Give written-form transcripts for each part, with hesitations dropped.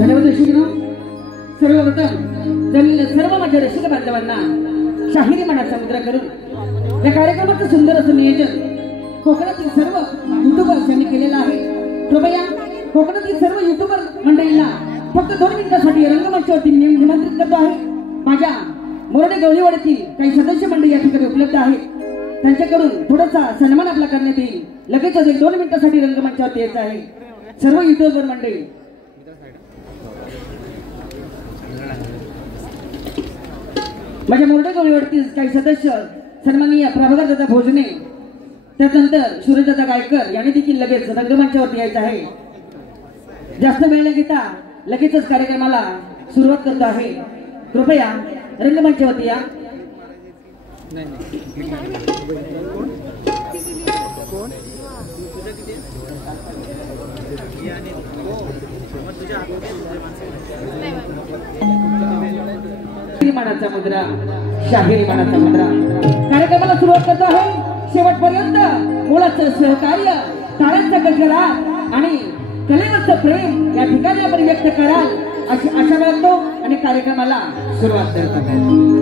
धन्यवाद रसिकनो. सर्वप्रथम जमीन सर्व माझ्या रसिक बांधवांना शाहिरी मनाचा मुद्रा करून या कार्यक्रमाचं सुंदर असं नियोजन कोकणातील सर्व युट्यूबर्स यांनी केलेलं आहे. कृपया कोकणातील सर्व युट्यूबर मंडळींना फक्त 2 मिनिटांसाठी रंगमंचावरती निमंत्रित करतो आहे. माझ्या मोरडे गवळीवाडीतील काही सदस्य मंडळी या ठिकाणी उपलब्ध आहेत. त्यांच्याकडून थोडासा सन्मान आपला करण्यात येईल. लगेचच 2 मिनिटांसाठी रंगमंचावरती यायचं आहे. सर्व युट्यूबर मंडळी माझ्या मोरडे गवळीवाडीतील काही सदस्य सन्माननीय प्रभाकर दादा भोजने, त्यानंतर सूर्यदादा गायकर यांनी देखील लगेच रंगमंचावरती यायचं आहे. जास्त वेळ न घेता लगेचच कार्यक्रमाला सुरुवात करतो आहे. कृपया रंगमंचावरती या. मानाचा मुद्रा, शाहिरी मानाचा मुद्रा कार्यक्रमाला सुरुवात करतो आहे. शेवटपर्यंत मुलाचं सहकार्य, टाळ्यांचा गजरात आणि कलेवरचं प्रेम या ठिकाणी आपण व्यक्त कराल अशी आशा बाळगतो आणि कार्यक्रमाला सुरुवात करतो.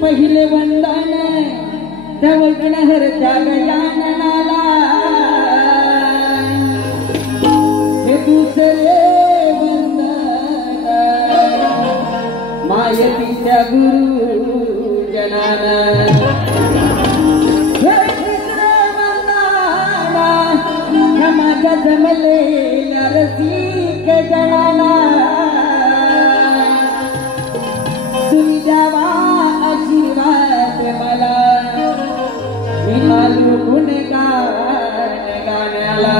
पहिले वंदन दवगण हर त्याग जाननाला, हे दुसरे वंदन मायेच्या गुरु जनाना, हे तिसरे वंदन माझ्या जमलेल्या रसिक जनाना, तुम्ही द्यावा आशीर्वाद मला, मी आलो गुणगान गाण्याला.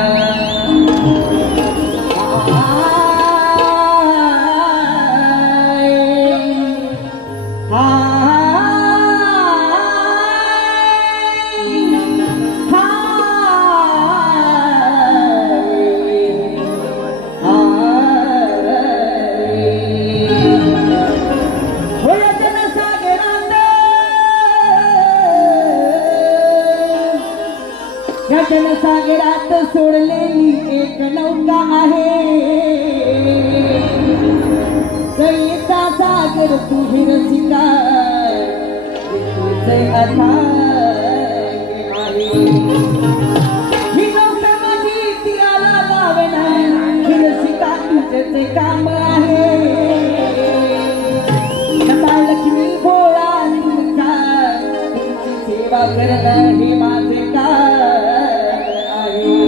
जनसागरात सोडलेली एक नौका आहे, कैसा सागर तुझी रसिका तुझे अथांग आहे. ही नौका माझी तीराला लावणं, ही रसिका तुझे काम आहे. लक्ष्मी भोळा सेवा करणं हे माझे काय आहे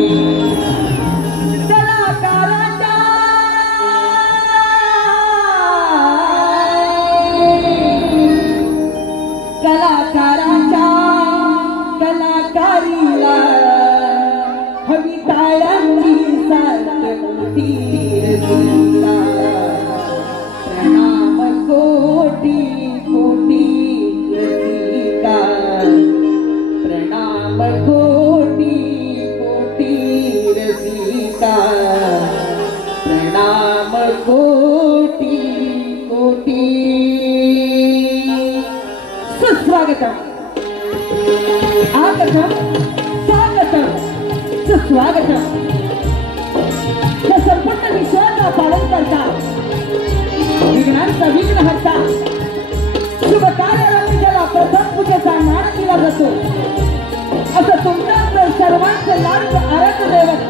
कलाकाराच्या कलाकारीला हवी टाळ्यांची साथ तीरला प्रणाम कोटी कोटी रसिका प्रणाम कोटी कोटी रसिका प्रणाम कोटी कोटी सुस्वागतम आगतम स्वागतम सुस्वागतम या संपूर्ण विश्वाचा पालन करता विघ्नांचा विघ्न हरता शुभ कार्याला ज्याला प्रथम पूजेचा मान दिला जातो असं तुमचं सर्वांचं लाडचं आराध्य दैवत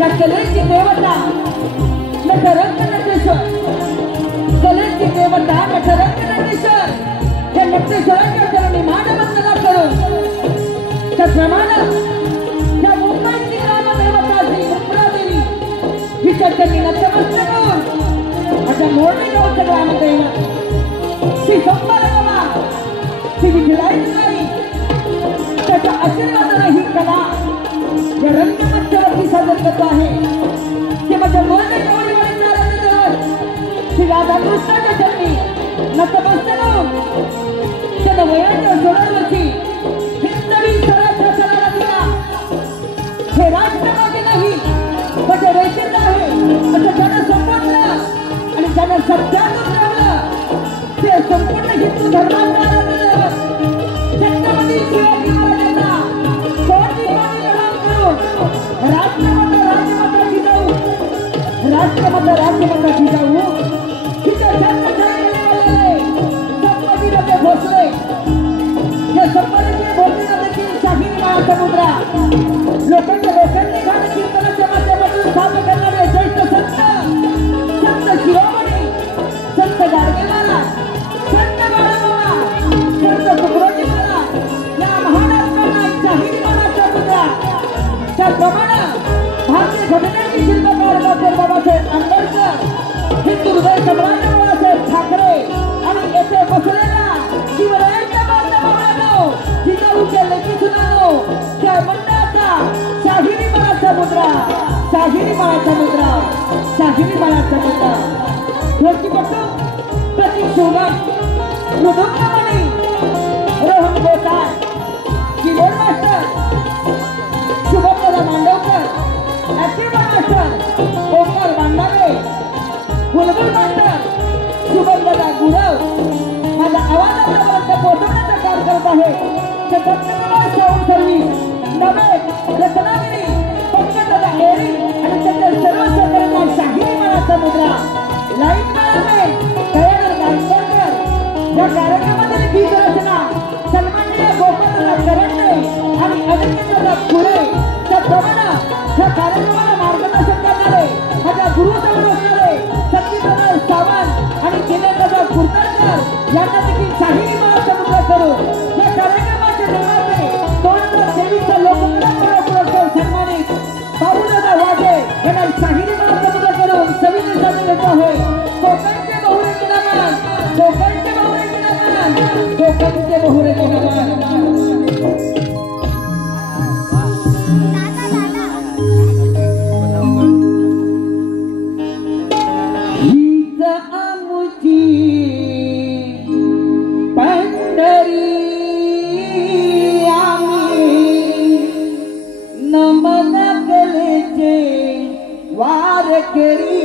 या कलेची देवता नटरंग नटेश्वर कलेची देवता नटरंग नटेश्वर या नटेश्वरांच्या चरणी मानवंदना करून त्याप्रमाणे या मुंबईची ग्रामदेवता श्री मुंब्रादेवी हिच्या चरणी नतमस्तक होऊन माझ्या मोरणी गावचं ग्रामदैवत श्री संभारगमा श्री विठ्ठलाई त्याच्या आशीर्वादाने ही कला या रंगमंचावरती सादर करतो आहे की माझ्या मोरणी गावडीवरील देवत श्री राधाकृष्णाच्या चरणी नतमस्तक होऊन त्यानं वयाच्या 16 वर्षी हिंदवी स्वराज्य चळवळा दिला हे राष्ट्रवादी नाही पण ते रेषेत आहे असं ज्यानं संबोधलं आणि ज्यानं सत्यातून ठेवलं ते संपूर्ण हिंदू धर्माचा छत्रपती शिवाजी महाराजांना कोटी कोटी प्रणाम करून राष्ट्रमाता राज्यमाता जिजाऊ तिच्या जन्मस्थळी संपत्तीमध्ये भोसले या संपत्तीचे भोसले देखील शाहिरी महासमुद्रा लोकांच्या लोकांनी घाण कीर्तनाच्या माध्यमातून स्थापन करणारे ज्येष्ठ संत शिरोमणी संत गाडगे महाराज संत बाळामामा संत तुकडोजी महाराज या महाराष्ट्रांना शाहिरी महासमुद्रा त्याप्रमाणे भारतीय घटनेची शिल्पकार बाबासाहेब आंबेडकर हिंदू हृदय सम्राट बाळासाहेब ठाकरे आणि येथे बसलेला शिवरायांच्या बांधवांनो जिजाऊच्या लेकी सुनानो त्या मंडळाचा शाहिरी बाळाचा मुद्रा ढोलकीपट्टू प्रतीक शिवगण मृदुंगमणी रोहन गोसाळ कीबोर्ड मास्टर शुभमदादा मांडवकर ऍक्टिव्ह मास्टर ओंकार बांडावे बुलबुल मास्टर शुभमदादा गुरव माझा आवाज आपल्यापर्यंत पोहोचवण्याचं काम करत आहे छत्रपती साऊंड सर्व्हिस नवे रत्नागिरी पंकजदादा एरी आणि त्याच्या सर्व सहकाऱ्यांना शाहिरी बाळाचा मुद्रा लाईव्ह मिळाले दयानंद गायकवाडकर या कार्यक्रमातील गीत रचना सन्माननीय गोपालदादा करंडे आणि अनिकेतदादा खुरे त्याप्रमाणे या कार्यक्रमाला मार्गदर्शन करणारे माझ्या गुरुजवळ असणारे सतीदादा सावंत आणि दिनेशदादा कुर्तडकर यांना देखील शाहिरी बाळाचा मुद्रा करून या कार्यक्रमाचे निर्माते 2023 लोककला पुरस्कार सन्मानित बाबूदादा वाघे यांना शाहिरी बाळाचा मुद्रा करून सविनय सादर करत आहे कोकणचे बहुरेखी नमन कोकणचे बहुरेखी नमन कोकणचे बहुरेखी नमन नमन कलेचे वार करी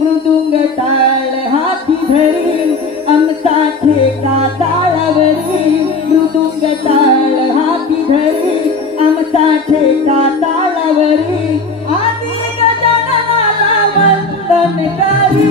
मृदुंग टाळ हाती धरी आमचा ठेका ताळावरी मृदुंग टाळ हाती धरी आमचा ठेका ताळावरी आधी गजाननाला वंदन करी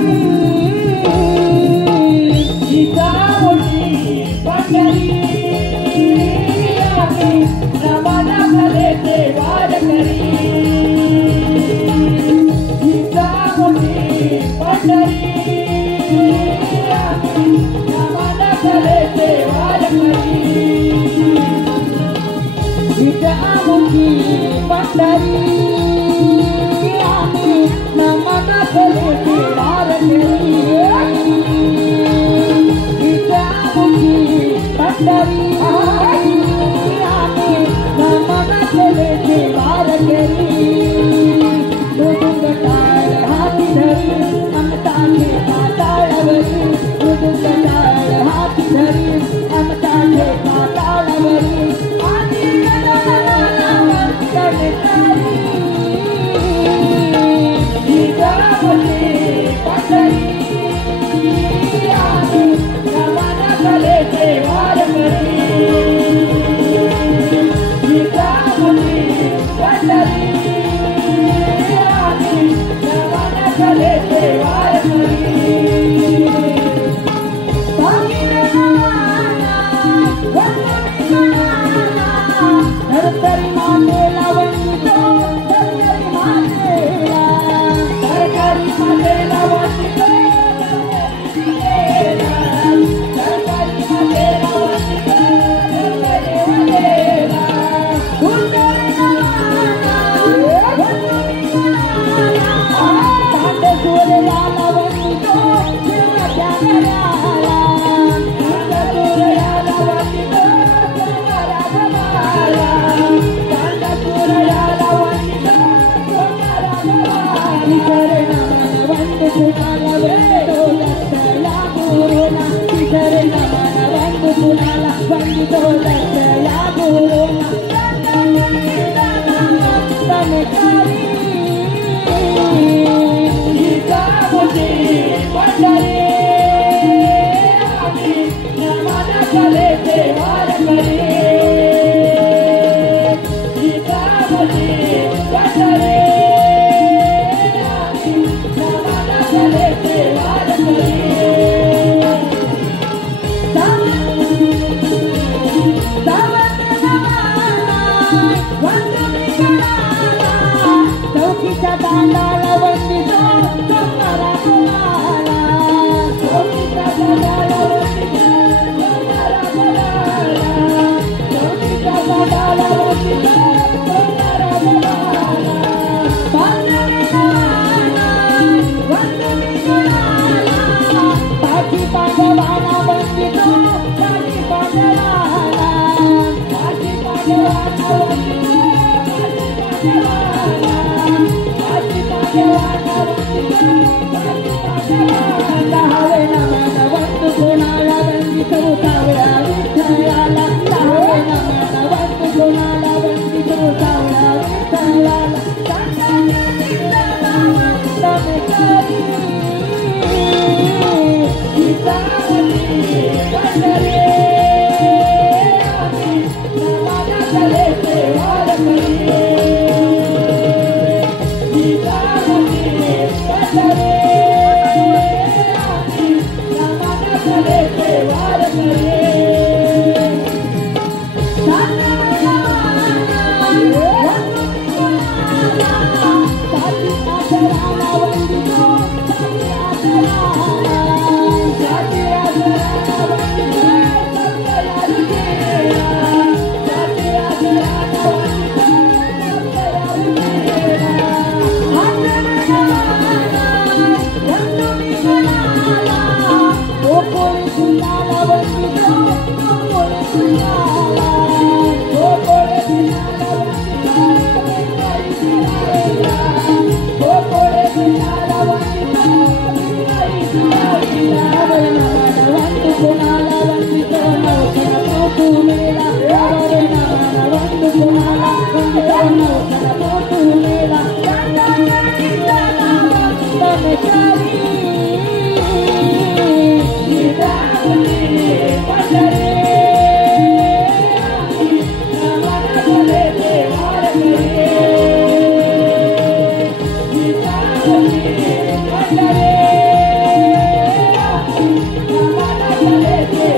Let's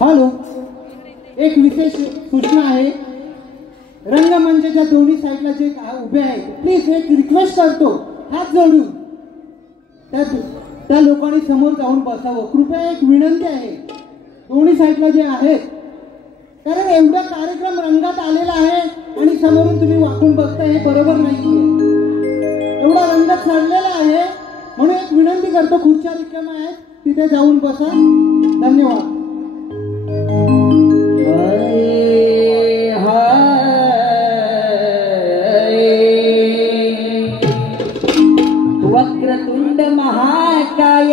हॅलो, एक विशेष सूचना आहे. रंगमंचाच्या दोन्ही साईडला जे उभे आहेत, प्लीज एक रिक्वेस्ट करतो, हात जोडून त्या लोकांनी समोर जाऊन बसावं. कृपया एक विनंती आहे दोन्ही साईडला जे आहेत, कारण एवढा कार्यक्रम रंगात आलेला आहे आणि समोरून तुम्ही वाकून बघताय, हे बरोबर नाही. एवढा रंग चढलेला आहे, म्हणून एक विनंती करतो, खुर्च्या रिकाम्या आहेत, तिथे जाऊन बसा. धन्यवाद. वक्रतुंड महाकाय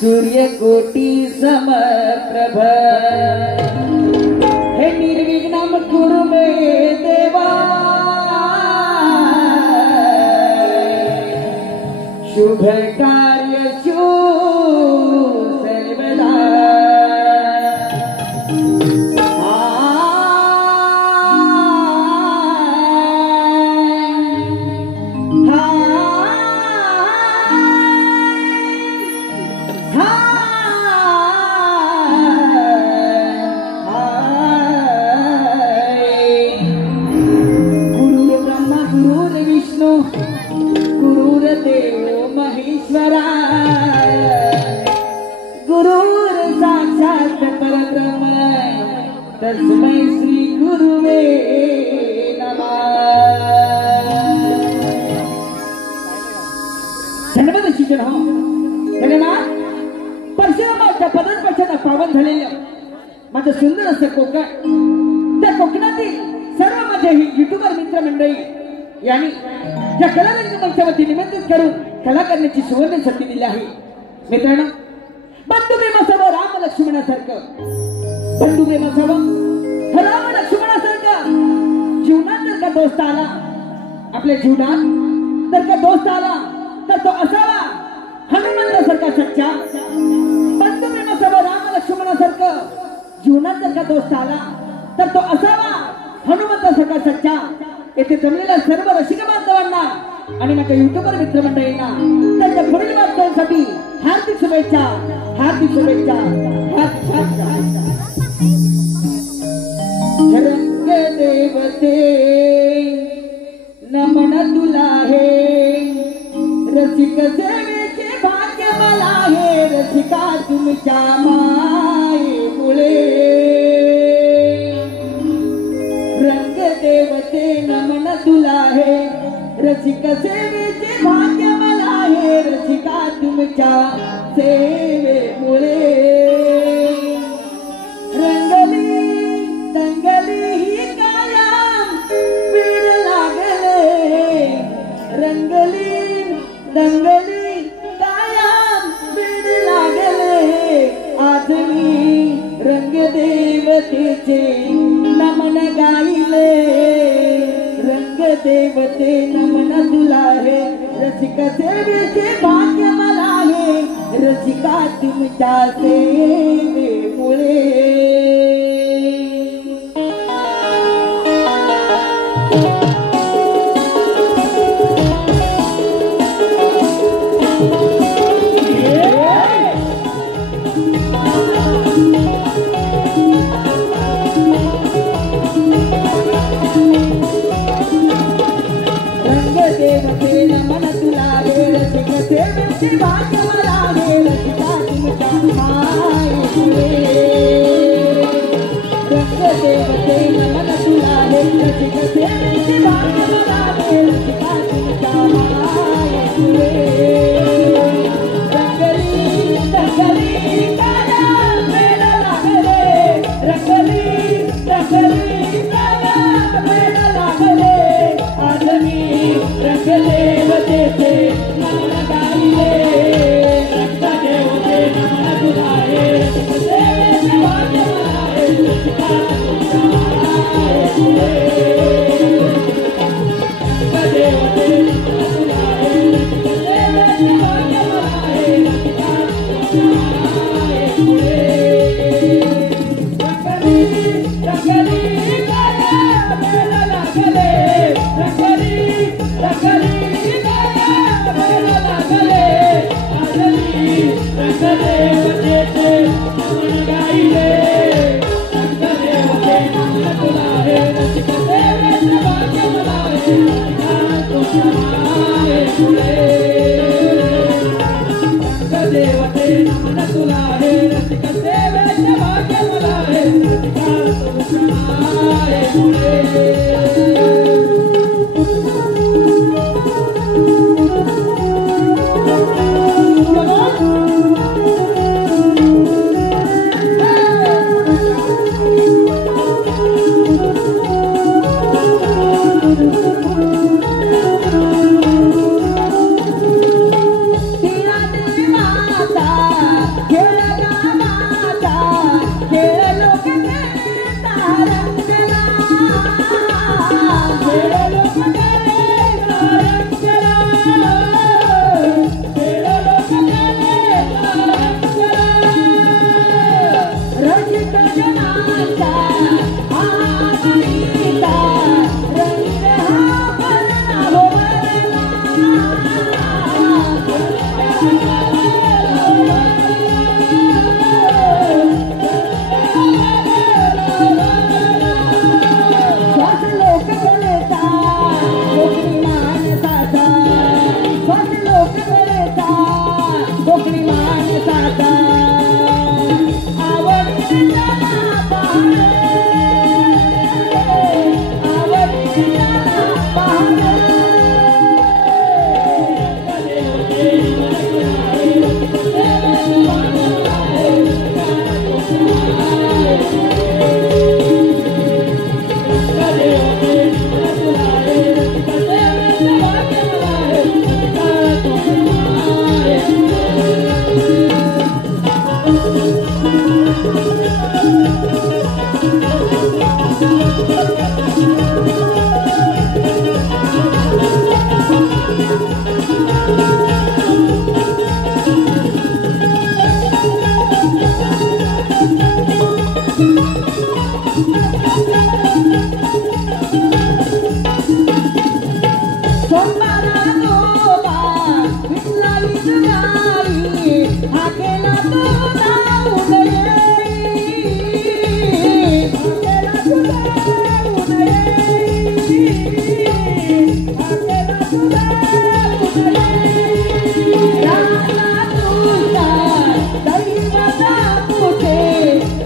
सूर्यकोटी समप्रभ हे निर्विघ्नं कुरु मे देवा शुभ कार्येषु सर्वदा. तस्मै श्री गुरुवे नमः. धन्यवाद शिक्षण हो. धन्यवाद. परशुरामाच्या पदार्पणाला पावन झालेलं माझं सुंदर असं कोकण, त्या कोकणातील सर्व माझे युट्यूबर मित्र मंडळी यांनी या कलारंग मंचावरती निमंत्रित करून कला करण्याची सुवर्ण संधी दिली आहे. मित्रांनो, बंधू प्रेम असावं राम लक्ष्मणासारखं, बंधू प्रेम असावं राम लक्ष्मणासारखं. जीवनात जर का दोस्त आला, आपल्या जीवनात जर का दोस्त आला तर तो असावा हनुमंतासारखा सच्चा. बंधू प्रेम असावं राम लक्ष्मणासारखं. जीवनात जर का दोस्त आला तर तो असावा हनुमंतासारखा सच्चा. येथे जमलेल्या सर्व रसिक बांधवांना आणि माझ्या युट्यूबर मित्रमंडळींना त्यांच्या पुढील वाटचालीसाठी हार्दिक शुभेच्छा, हार्दिक शुभेच्छा, हार्दिक. रंग देवते नमन तुला हे, रसिक सेवेचे भाग्य मला हे, रसिका तुमच्या मायेमुळे. रंग देवते नमन तुला हे, रसिक सेवेचे भाग्य मला हे, रसिका तुमच्या सेवेमुळे. रंगली दंगली ही कायम वेळ लागले, रंगली दंगली कायम वेळ लागले. आज मी रंग देवतेचे नमन गायले, रंग देवते नमन तुला हे रसिक सेवेचे भाग्य मला हे रसिका तुमच्या सेवेमुळे नमन तुला हे रसिक सेवेचे भाग्य मला हे रसिका तुमच्या मायेमुळे रंग देवते नमन तुला हे रसिक सेवेचे भाग्य मला हे रसिका तुमच्या मायेमुळे रंगली रंगली काया मेळ लागले रंगली रंगली काया मेळ लागले आज मी रंग देवतेचे नमन गायले रंग देवते नमन तुला हे रसिक सेवेचे भाग्य मला हे रसिका तुमच्या मायेमुळे रंग देवते नमन तुला हे रसिक सेवेचे भाग्य मला हे रसिका तुमच्या मायेमुळे रंगली रंगली काया मेळ लागले रंगली रंगली काया मेळ लागले आज मी रंग देवतेचे नमन गायले रंग देवते नमन तुला हे रसिक सेवेचे भाग्य मला हे रसिका तुमच्या मायेमुळे रंग देवते नमन तुला हे रसिक सेवेचे भाग्य मला हे रसिका तुमच्या मायेमुळे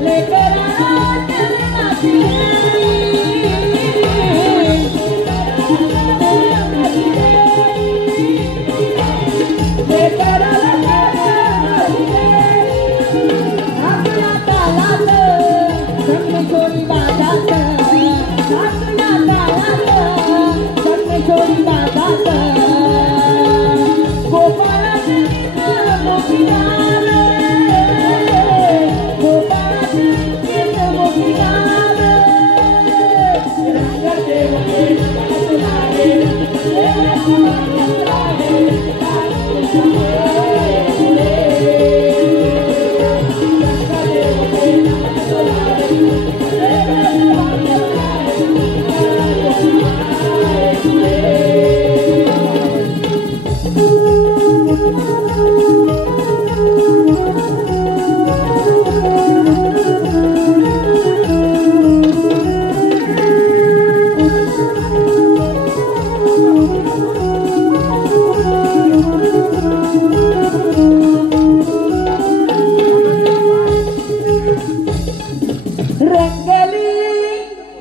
लेकर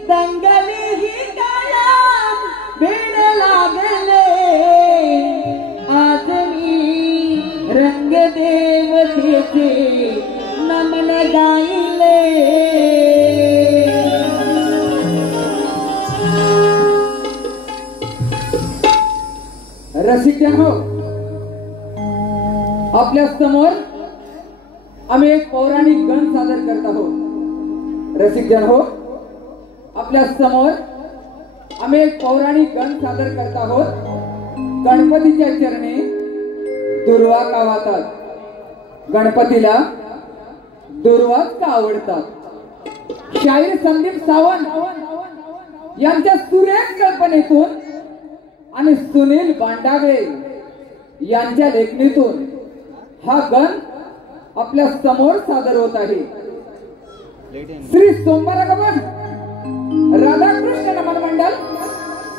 दंगली ही काया वेड लागले आज मी रंग देवतेचे नमन गायले रसिकजन हो आपल्या समोर आम्ही एक पौराणिक गण सादर करत आहोत रसिकजन हो आपल्या समोर आम्ही एक पौराणिक गण सादर करत आहोत गणपतीच्या चरणी दुर्वा का वाहतात गणपतीला दुर्वाच का आवडतात शाहीर संदीप सावंत यांच्या सुरेख कल्पनेतून आणि सुनील बांडावे यांच्या लेखणीतून हा गण आपल्या समोर सादर होत आहे श्री सोमवारगमन राधाकृष्ण नमन मंडल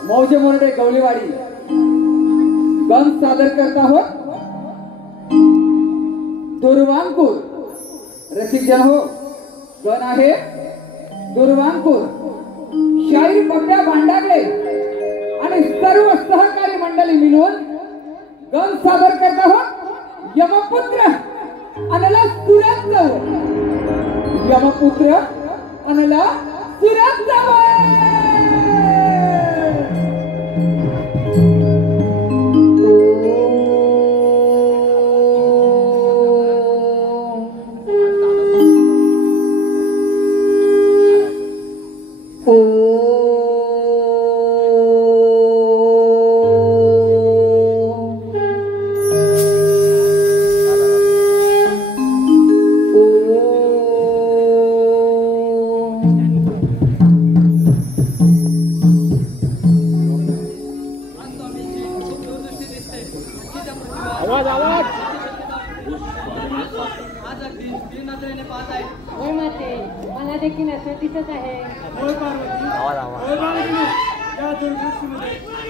मौजे मोरडे गवळीवाडी गण सादर करत आहोत दुर्वांकुर रसिकजन हो गण आहे दुर्वांकुर शाहीर बब्या भांडागले आणि सर्व सहकारी मंडळी मिळून गण सादर करत आहोत यमपुत्र अनला सुरत जाऊ यमपुत्र अनला सुरत जाऊ मला देखील असं दिसत आहे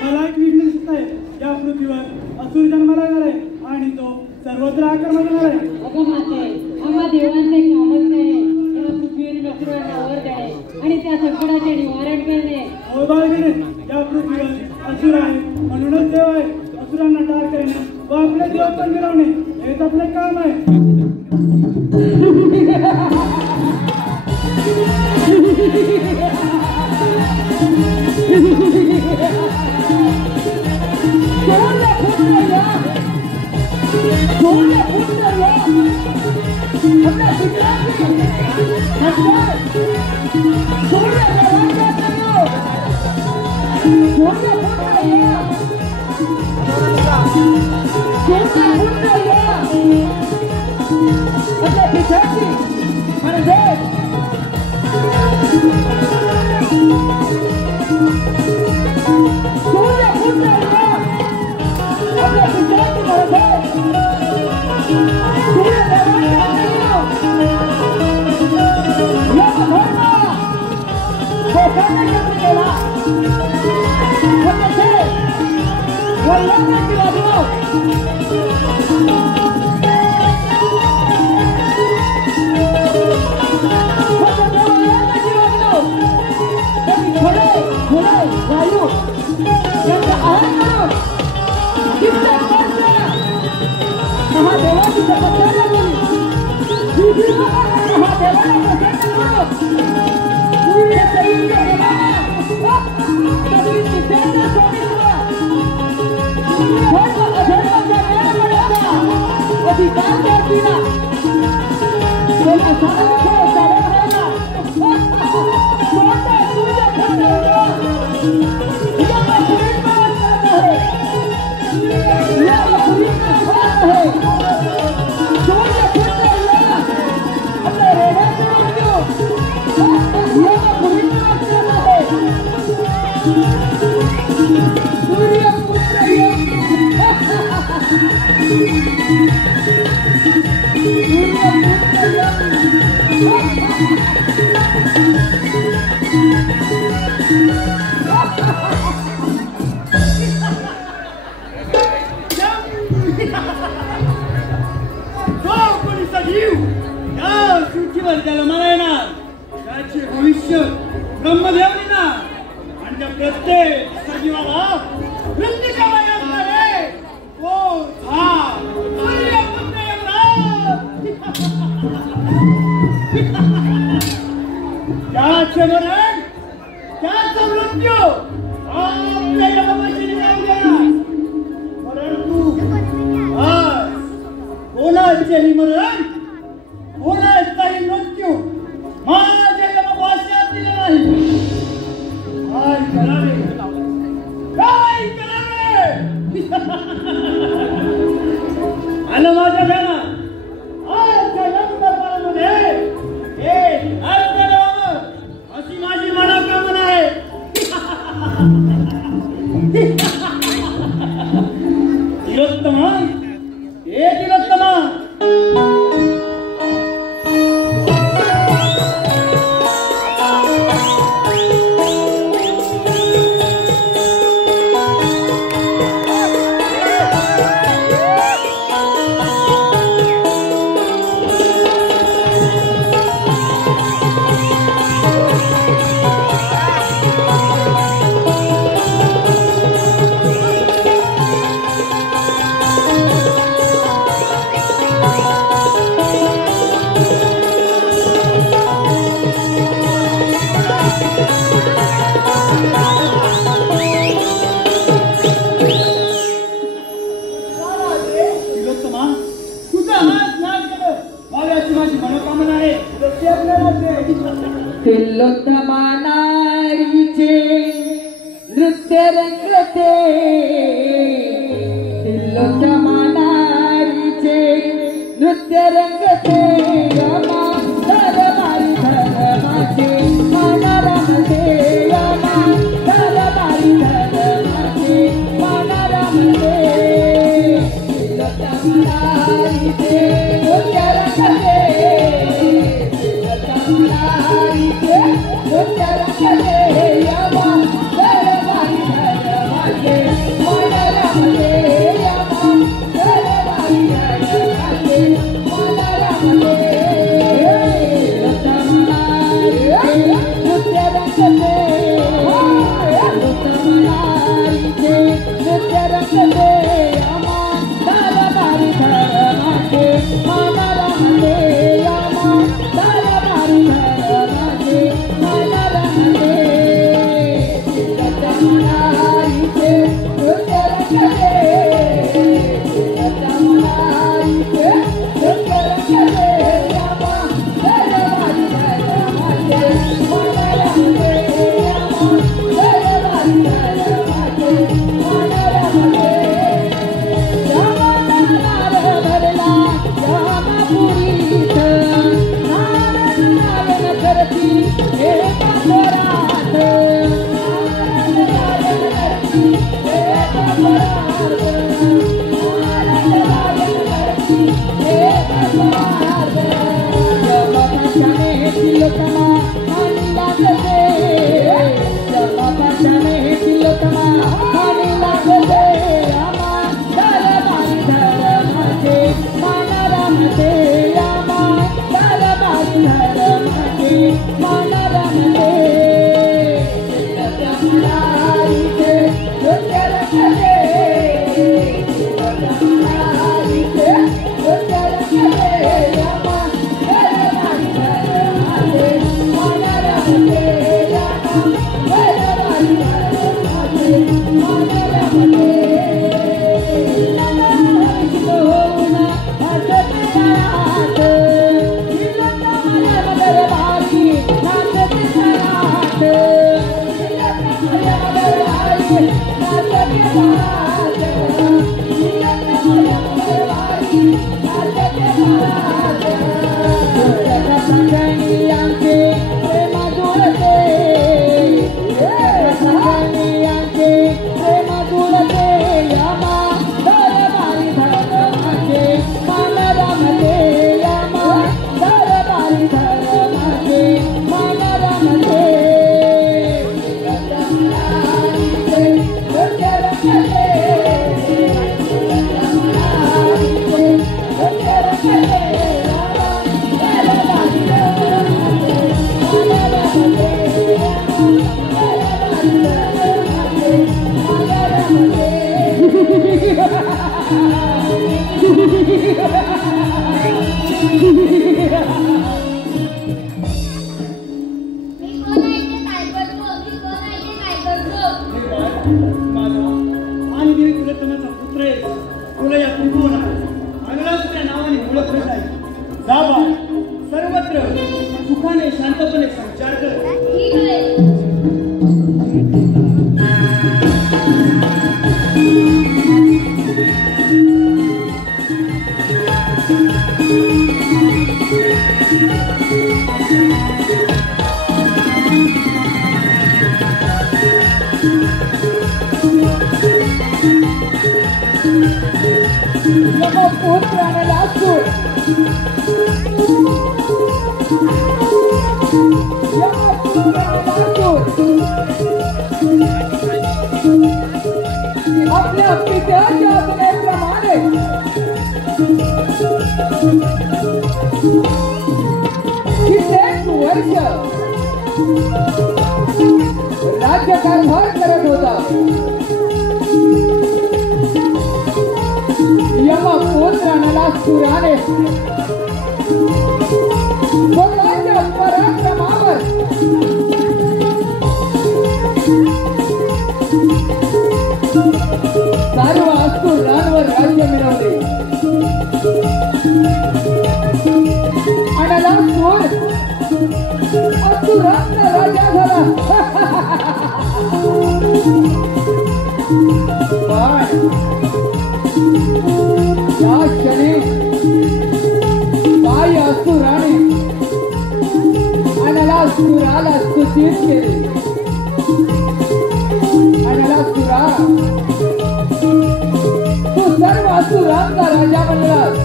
मला एक विघ्न दिसत आहे या पृथ्वीवर असुर जन्माला येणार आहे आणि तो सर्वत्र आक्रमण करणार आहे अगं माते आम्हा देवांचे कामच आहे या पृथ्वीवरील असुरांना वर देणे आणि त्या संकटाचे निवारण करणे हो बाळगिने या पृथ्वीवर असुर आहे म्हणूनच देव आहे असुरांना ठार करणे व आपले देव पण मिळवणे हेच आपले काम आहे Oh आयुष्य ब्रह्मदेवनी ना आणि त्या प्रत्येक सजीवाला मृत्यूच्या वयामध्ये त्याचे मरण त्याचा मृत्यू आपल्या यमाची नाव घ्या. परंतु आज कोणाचेही मरण कोणाचाही मृत्यू माझ्या यमभाषेत दिले नाही. काय करावे काय करावे आलं माझ्या ध्यानात. आजच्या यमदरबारामध्ये एक अर्थ द्यावं अशी माझी मनोकामना आहे. तिलोत्तमा हे तिलोत्तमा तिलोत्तमा नारीचे नृत्य रंगते. तिलोत्तमा नारीचे नृत्य रंगते. यमा दरबारी धर्माचे मन रमते. यमा दरबारी धर्माचे मन रमते. तिलोत्तमा नारीचे नृत्य रंगते. माझा आणि देवी तिलोत्तमाचा पुत्र आहे. तुला या त्रिभुवनात अंगणात त्या नावाने ओळखलं जाईल. जा बा, सर्वत्र सुखाने शांतपणे संचार कर. ठीक आहे. आपल्या पित्याच्या आज्ञेप्रमाणे कित्येक वर्ष राज्यकारभार करत होता. यमपुत्र नलासुराने स्वतःच्या पराक्रमावर सर्व असुरांवर राज्य मिळवले. नलासुर असुरांचा राजा झाला. पण या क्षणी काही असुराने नलासुराला सूचित केले. नलासुरा, तू सर्व असुरांचा राजा बनलास.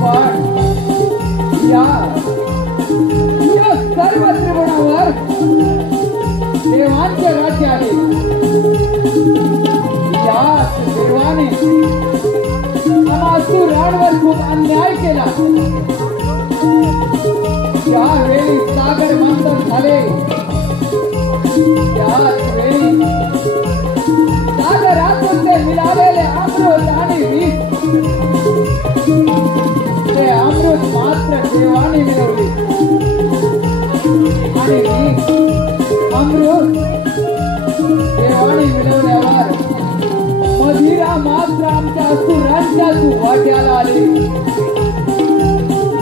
पण या सर्व त्रिभुवनावर देवांचे राज्य आहे. या देवाने असुरांवर खूप अन्याय केला. ज्यावेळी सागर मंथन झाले त्याच वेळी सागरातून ते मिळालेले अमृत आणि विष, ते अमृत मात्र देवाने मिळवले. आणि विष अमृत देवाने मिळवल्यावर मदिरा मात्र आमच्या असुरांच्या वाट्याला आले.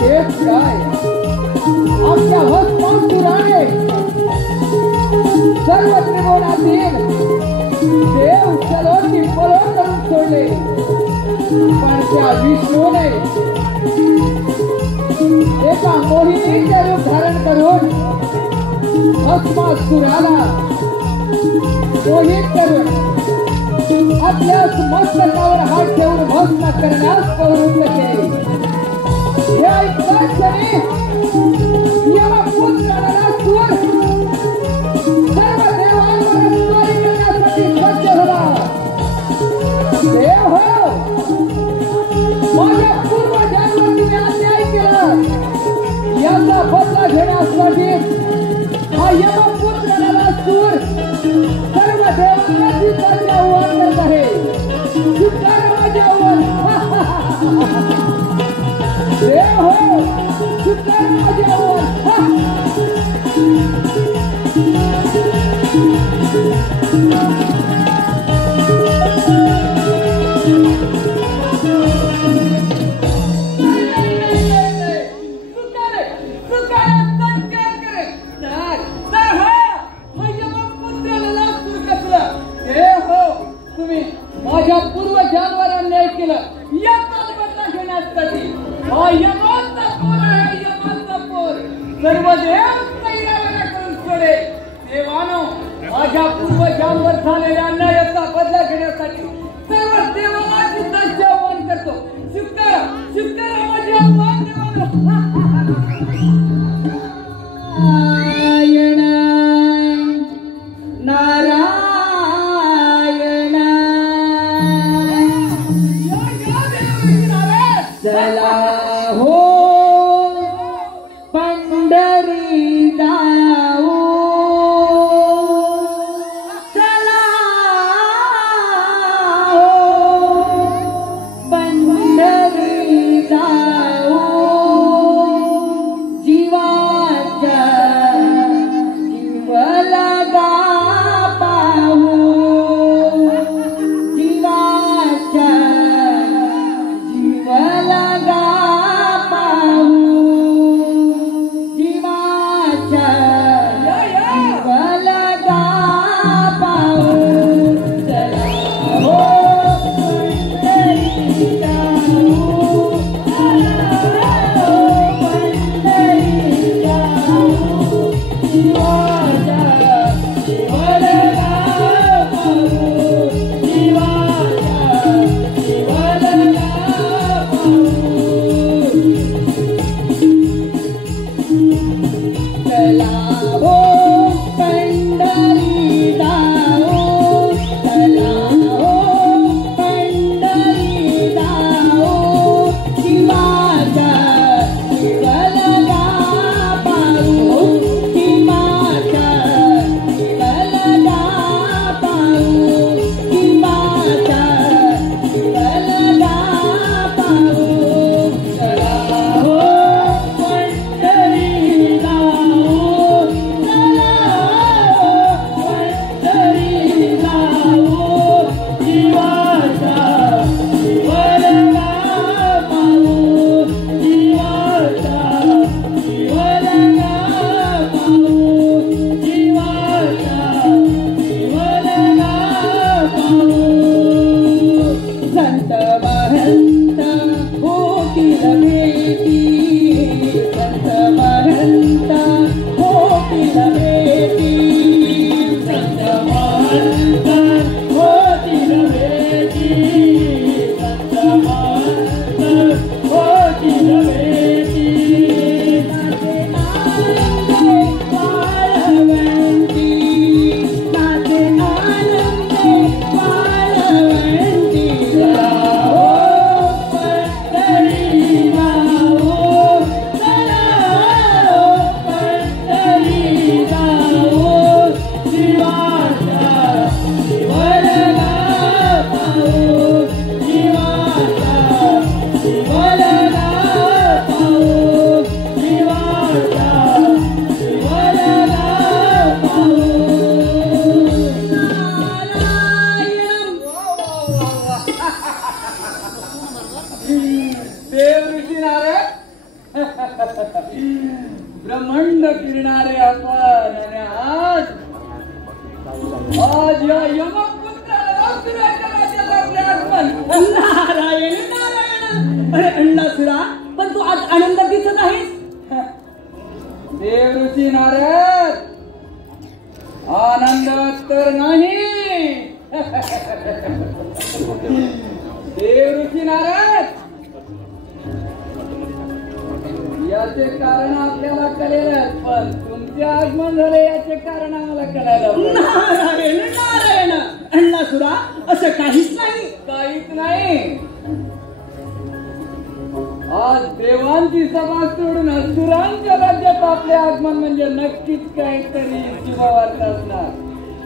तेच काय, आमच्या भस्मासुराने सर्व त्रिभुवनातील देव सलोटी पळून करून सोडले. पण त्या विष्णूने एका मोहिनीचे रूप धारण करून भस्मासुराला मोहित करून आपल्याच मस्तकावर हात ठेवून भस्म करण्यास प्रवृत्त केले. हे ऐकताच क्षणी यमपुत्र नलासुर सर्व देवांवर स्वारी करण्यासाठी सज्ज झाला. देव हो, माझ्या पूर्वजांवर तुम्ही अन्याय केला, याचा बदला घेण्यासाठी हा यमपुत्र नलासुर सर्व देवांना जीवाचे आव्हान करत आहे. स्वीकारा माझे आव्हान. देव हो, स्वीकारा माझे आव्हान. माझ्या पूर्वजांवर अन्याय केला, याचा बदला घेण्यासाठी हा यमाचा पोर आहे. यमाचा पोर सर्व देव तैरावना करून सोडे. देवानो, माझ्या पूर्वजांवर झालेल्या अन्यायाचा बदला घेण्यासाठी सर्व देवांना सुद्धा आव्हान करतो. स्वीकारा, स्वीकारा माझे आव्हान. नारायण चला हो पंढरी जाऊ, चला हो पंढरी जाऊ. जीव आनंद फिरणारे आपण आणि आज या यमपुत्राला असुराच्या राज्यात आपले आगमन. नारायण नारायण. अरे अंडासुरा, पण तू आज आनंद दिसत आहेस. देव ऋषी नारद, आनंद तर नाही. देव ऋषी नारद, याचे कारण आपल्याला कळेल, पण तुमचे आगमन झाले याचे कारण आम्हाला कळायला. नारायण नारायण. अंडासुरा, असं काहीच नाही. काहीच नाही. आज देवांची सभा सोडून असुरांच्या राज्यात आपले आगमन म्हणजे नक्कीच काहीतरी शुभवार्त असणार.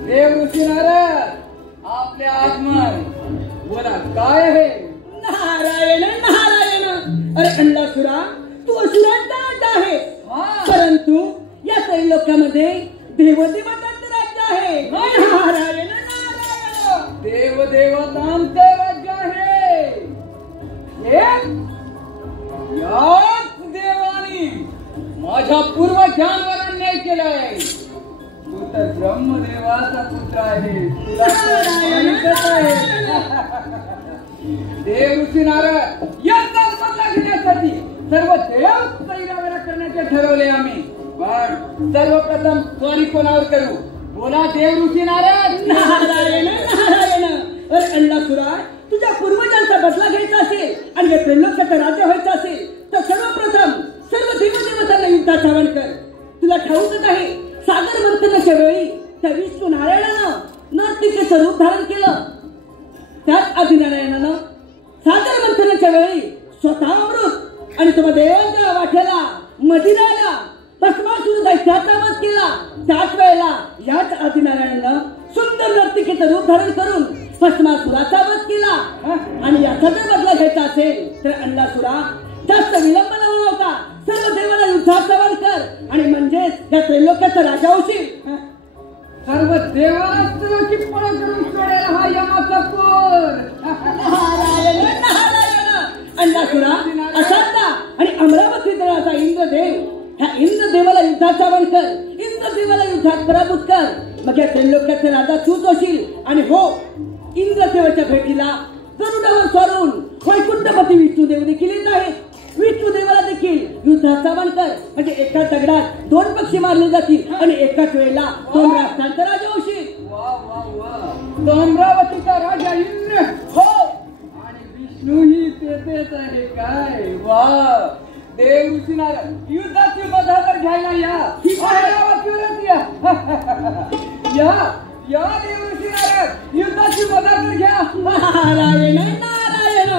देव ऋषी नारद, आपले आगमन बोला काय आहे. नारायण नारायण. अरे अंडासुरा, तू असुरांचा राजा आहे, परंतु या त्रैलोक्यामध्ये देवदेवतांचं राज्य आहे. नारायण नारायण. देवदेवतांचे राज्य आहे. याच देवानी माझ्या पूर्वजांवर अन्याय केलाय. तू तर ब्रह्मदेवाचा पुत्र आहे. तुला माहीतच आहे. देव ऋषी नारद, याचाच बदला घेण्यासाठी सर्व देव तैरावेरा करण्याचे ठरवले आम्ही. पण सर्वप्रथम स्वारी कोणावर करू. बोला देव ऋषी नारद. नारायण नारायण. अरे अंडासुरा, तुझ्या पूर्वजांचा बदला घ्यायचा असेल आणि या त्रैलोक्याचं राज्य व्हायचं असेल तर सर्वप्रथम सर्व देवदेवतांना युद्धात आवाहन कर. तुला ठाऊकच आहे, सागर मंथनाच्या वेळी त्या विष्णू नारायणानं नर्तिके स्वरूप धारण केलं. त्याच आदिनारायणानं सागर मंथनाच्या वेळी स्वतः अमृत आणि तुम्हा देवांच्या वाट्याला मदिराला भस्मासुर दैत्याचा वध केला. त्याच वेळेला याच आदिनारायणानं सुंदर नर्तिकेचं रूप धारण करून भस्मासुराचा वध केला. आणि याचा जर बदला घ्यायचा असेल तर अंडासुरा, जास्त विलंब न होता सर्व देवाला युद्धात आवाहन कर आणि म्हणजेच या त्रैलोक्याचा राजा होशील. सर्व देवाला चिप्पळ करून सोडेल हा यमाचा पोर. नारायण नारायण. अंडासुरा, असांता आणि अमरावती दलाचा इंद्रदेव, ह्या इंद्रदेवाला युद्धात आवाहन कर. इंद्रदेवाला युद्धात पराभूत कर. मग या त्रैलोक्याचे राजा तूच होशील. आणि हो, इंद्रदेवाच्या भेटीला गरुडावर स्वारून वैकुंठपती विष्णुदेव देखील येत आहेत. विष्णुदेवाला देखील युद्धात आवाहन कर. म्हणजे एका दगडात दोन पक्षी मारले जातील आणि एकाच वेळेला दोन राष्ट्रांचा राजा होशील. वा वा वा. तो अमरावतीचा राजा इंद्र. हो, आणि विष्णूही तेथेच आहे काय. वा. देव ऋषी नारद, युद्धाची बदल घ्यायला या. अमरावतीवरच या. या देव ऋषी नारद, युद्धाची बदल घ्या. नारायण नारायण.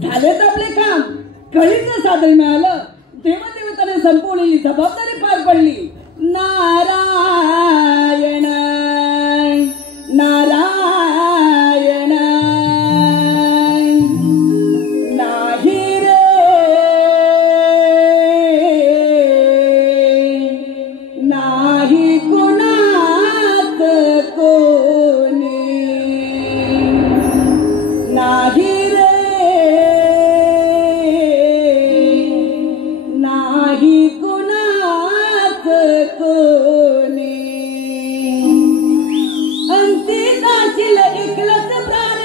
झालेच आपले काम. कळीचं साधन मिळालं. देवदेवताने संपवलेली जबाबदारी पार पडली. नारायण नारायण. नाही रे नाही कुणात कोणी. नाही नाही कुणात कोणी. अंती जाशील एकलच प्राण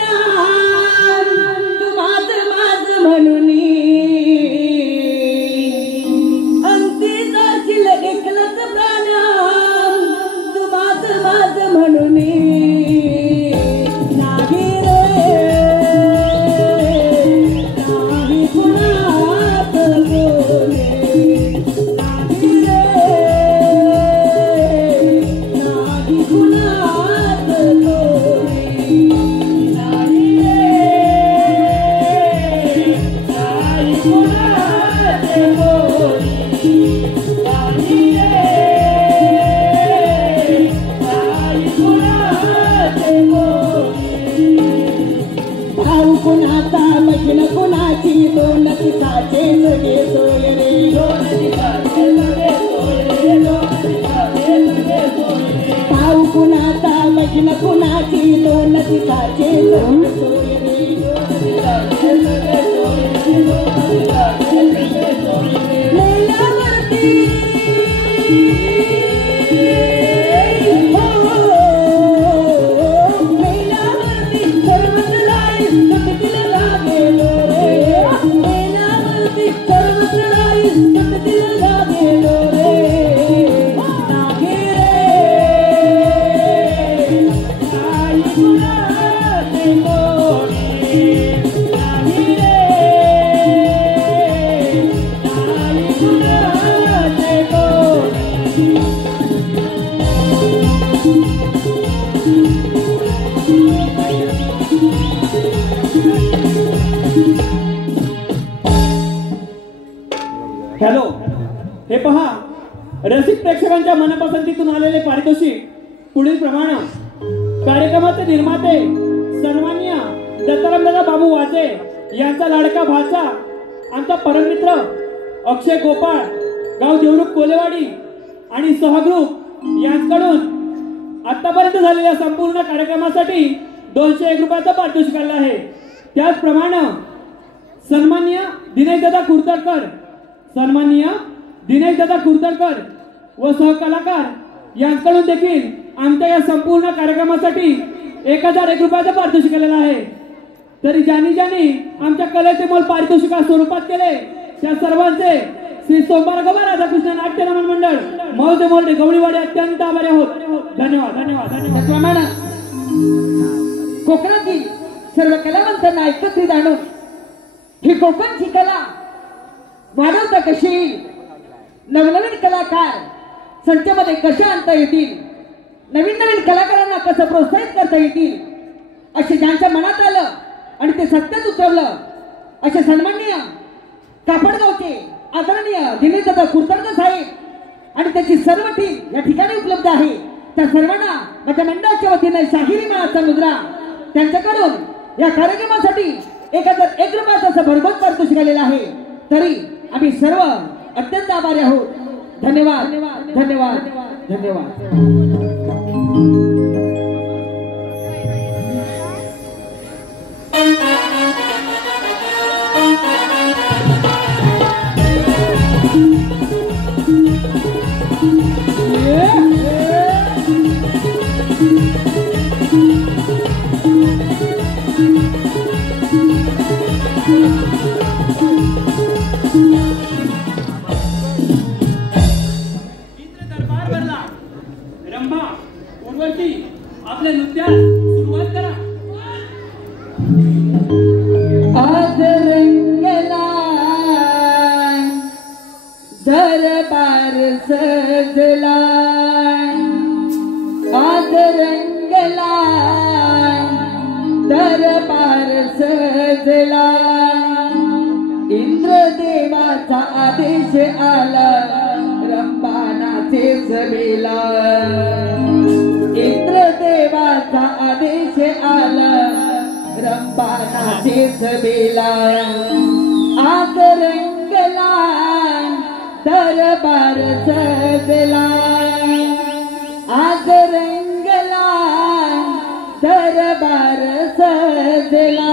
तू माझ म्हणून. अंती जाशील एकलच प्राण तू माझ म्हणून. नाही रे नाही कुणात कोणी. भाऊ कुणाचा बहीण कुणाची दोन दिवसाचे सगळे सोय रे. भाऊ कुणाचा बहीण कुणाची दोन दिवसाचे सोय रे. लेल्यावरती हॅलो, हे पहा, रसिक प्रेक्षकांच्या मनपसंतीतून आलेले पारितोषिक पुढील प्रमाणे. कार्यक्रमाचे निर्माते सन्माननीय दत्तारामदादा बाबू वाजे यांचा लाडका भाचा आमचा परममित्र अक्षय गोपाळ, गाव देवरुख कोलेवाडी आणि सहग्रुप यांच्याकडून आतापर्यंत झालेल्या संपूर्ण कार्यक्रमासाठी 201 रुपयाचं पारितोषिक आलं आहे. त्याचप्रमाणे सन्माननीय दिनेश दादा कुर्तडकर व सहकलाकार यांच्याकडून देखील आमच्या या संपूर्ण कार्यक्रमासाठी 1001 रुपयाचं पारितोषिक आलेलं आहे. तरी ज्यांनी आमच्या कलेचे मोल पारितोषिका स्वरूपात केले त्या सर्वांचे श्री सोमवार गवा राधाकृष्ण नाट्य रमण मंडळ मौजे मोर्डे गवळीवाडी अत्यंत आभारी आहोत. धन्यवाद धन्यवाद धन्यवाद. त्याचप्रमाणे कोकणातील सर्व कलावंतांना एकत्रित आणून ही कोकणची कला वाढवता कशी येईल, नवनवीन कलाकार संचमध्ये कशा आणता येतील, नवीन कलाकारांना कसं प्रोत्साहित करता येतील, असे ज्यांच्या मनात आलं आणि ते सत्यात उतरवलं असे सन्माननीय कापडगावचे आदरणीय दिनेशदादा कुर्तडकर साहेब आणि त्याची सर्व टीम या ठिकाणी उपलब्ध आहे. त्या सर्वांना माझ्या मंडळाच्या वतीने शाहिरी माळाचा मुद्रा त्यांच्याकडून या कार्यक्रमासाठी 1001 रुपयाचं असं भरघोस पारितोषिक आलेलं आहे. तरी आम्ही सर्व अत्यंत आभारी आहोत. धन्यवाद धन्यवाद धन्यवाद. आपल्या नृत्यात सुरुवात करा. आज रंगला दरबार सजला, आज रंगला दरबार सजला, इंद्रदेवाचा आदेश आला रंभानाचे सभेला, इंद्रदेवाचा आदेश आला रंभानाचे सभेला, आज रंगला दरबार सजला, आज रंगला दरबार सजला.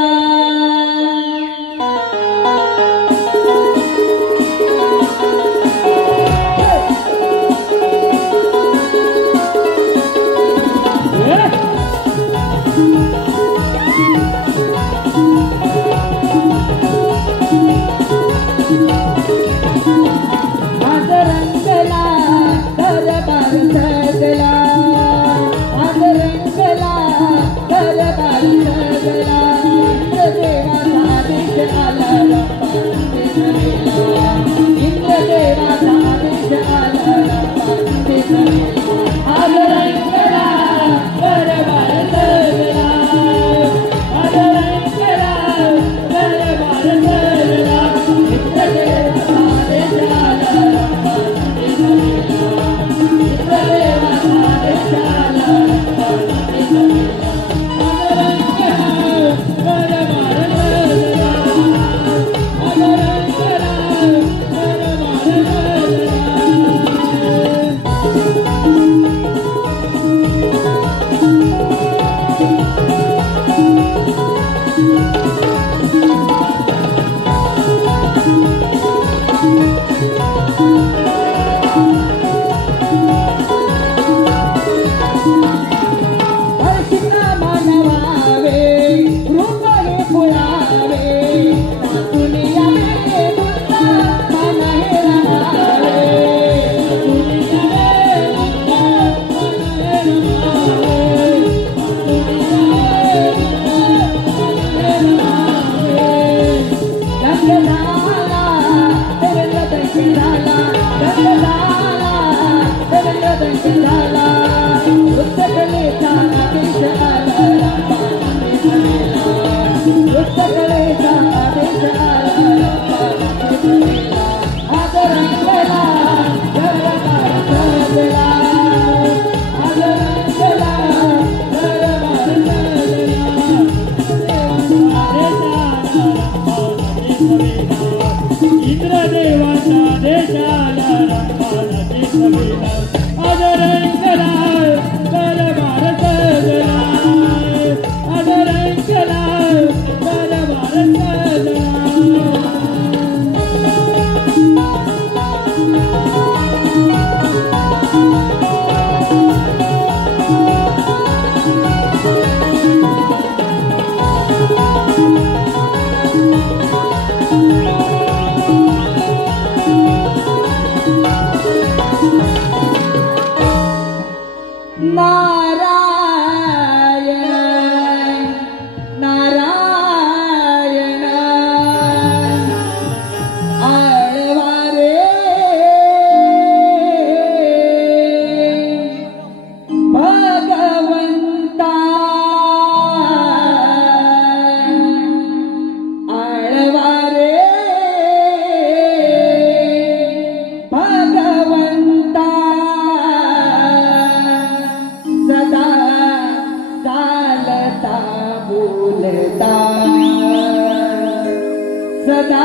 सदा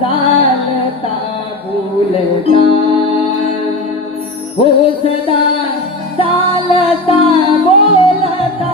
चालता बोलता हो सदा चालता बोलता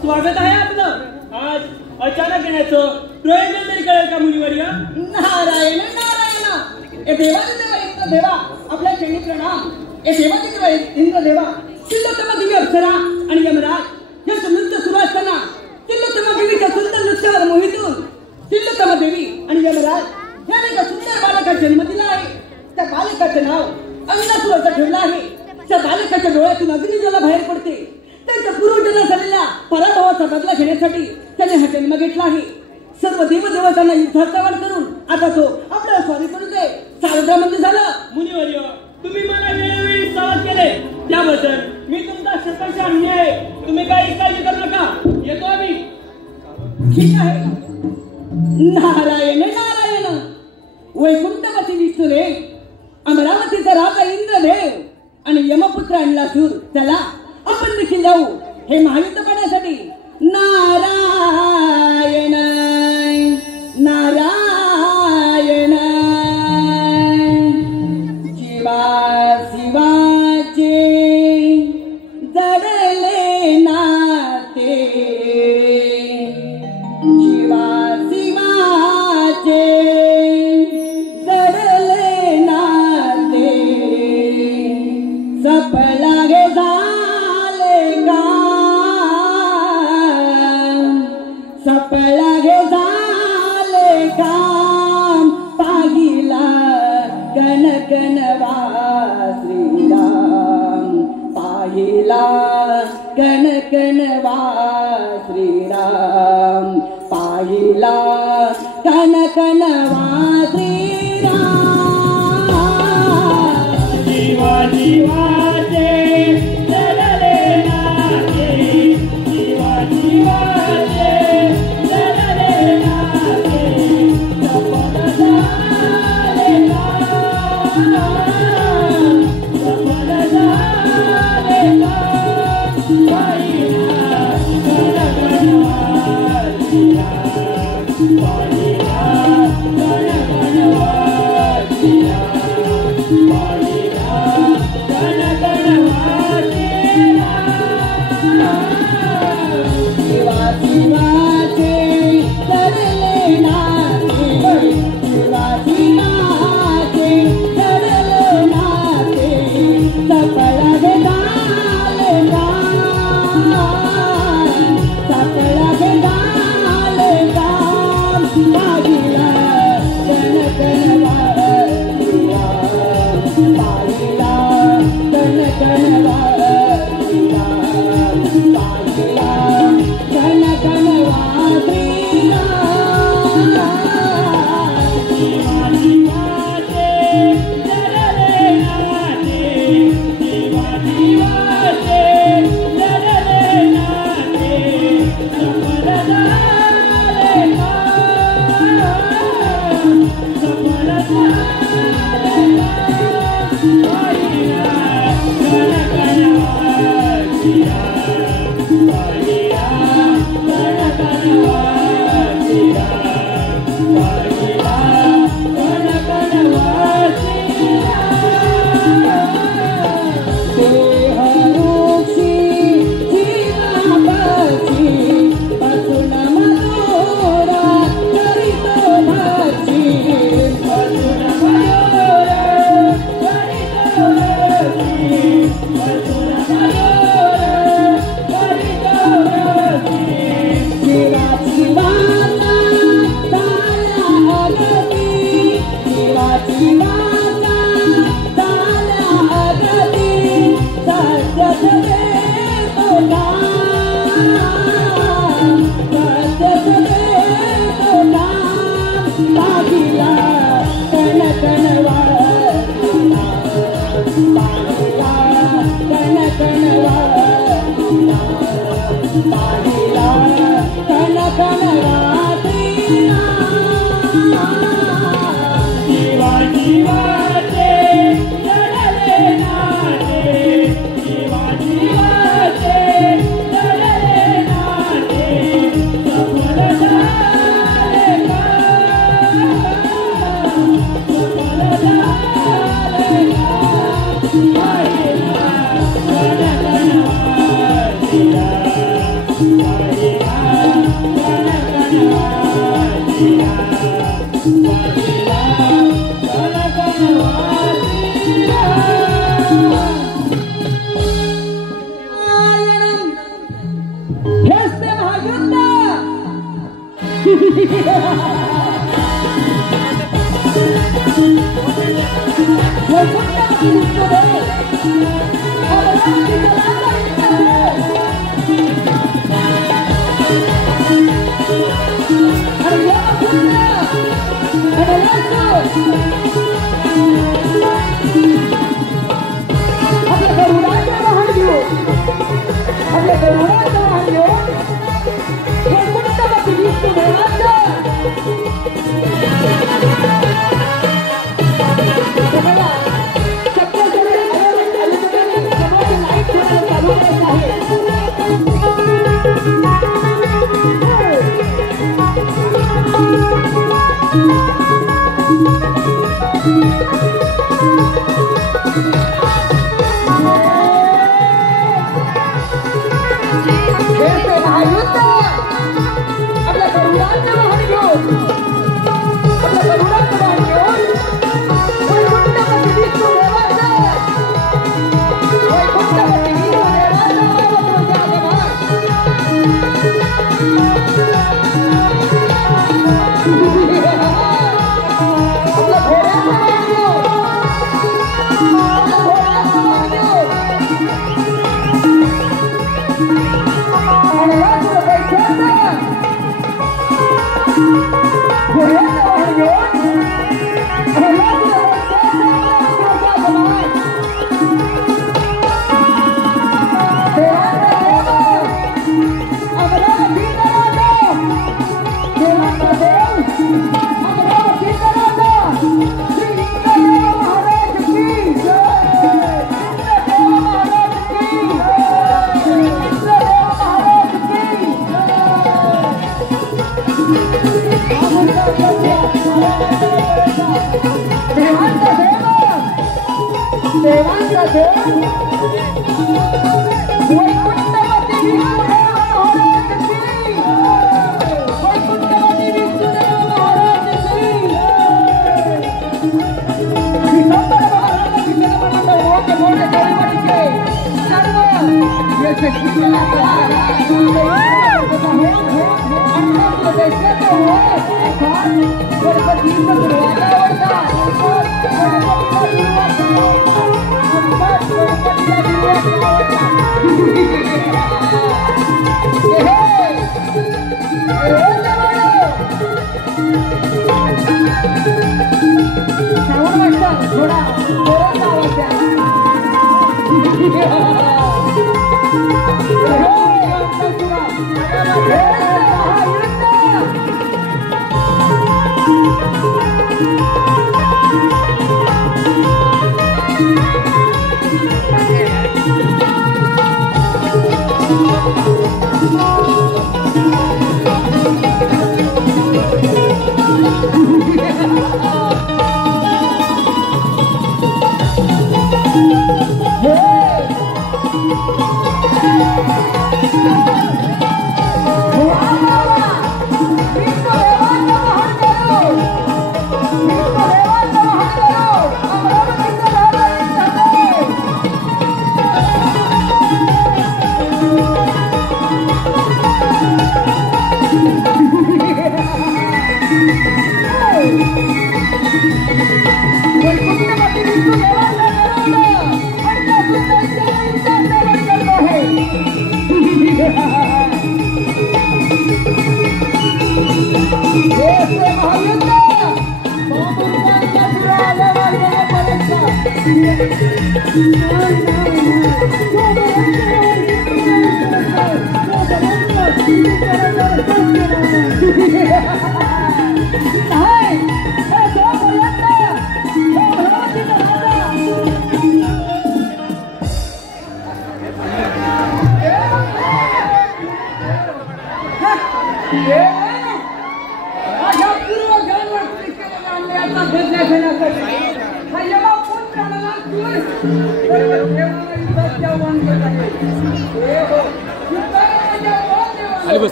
स्वागत आहे आपलं. आज अचानक येण्याचं प्रयोजन तरी कळेल का मुनिवर्य? नारायण नारायण. ए देवादिदेव इंद्र देवा आपल्या चरणी प्रणाम. ए देवादिदेव इंद्र देवा तिलोत्तम दिव्य अप्सरा आणि यमराज या समृद्ध सुरू असताना तिलोत्तम देवीच्या सुंदर नृत्यावर मोहितून तिलोत्तम देवी आणि यमराज याने एका सुंदर बालकाचा जन्म दिला आहे. त्या बालकाचं नाव अंगासुर असं ठेवलं आहे. त्या बालकाच्या डोळ्यातून अग्निज्वाला बाहेर पडते. त्यांच्या पूर्वजन्म झालेल्या पराभवाचा बदला घेण्यासाठी त्याने हा जन्म घेतला आहे. सर्व देवदेवतांना युद्धात सवार करून आता तो आपल्याला स्वारी करून दे सारथ्यामध्ये झालं. मुनिवर्य, तुम्ही मला वेळोवेळी सावध केले त्याबद्दल मी तुमचा शतश ऋणी आहे. तुम्ही काही काळजी करू नका, येतो आम्ही. ठीक आहे. नारायण नारायण. वैकुंठपती विष्णुरे, अमरावतीचा राजा इंद्रदेव आणि यमपुत्र आणला सूर. चला आपण देखील जाऊ हे महायुद्ध पाहण्यासाठी. नारायण नारायण. शिवा शिवाचे जडले नाते. शिवा शिवाचे जडले नाते. सपला गे सपला गे झाले काम. पाहिला कनकनवा श्रीराम. पाहिला कनकनवा श्रीराम. पाहिला कनकनवा श्रीराम. Shivaji Thank you.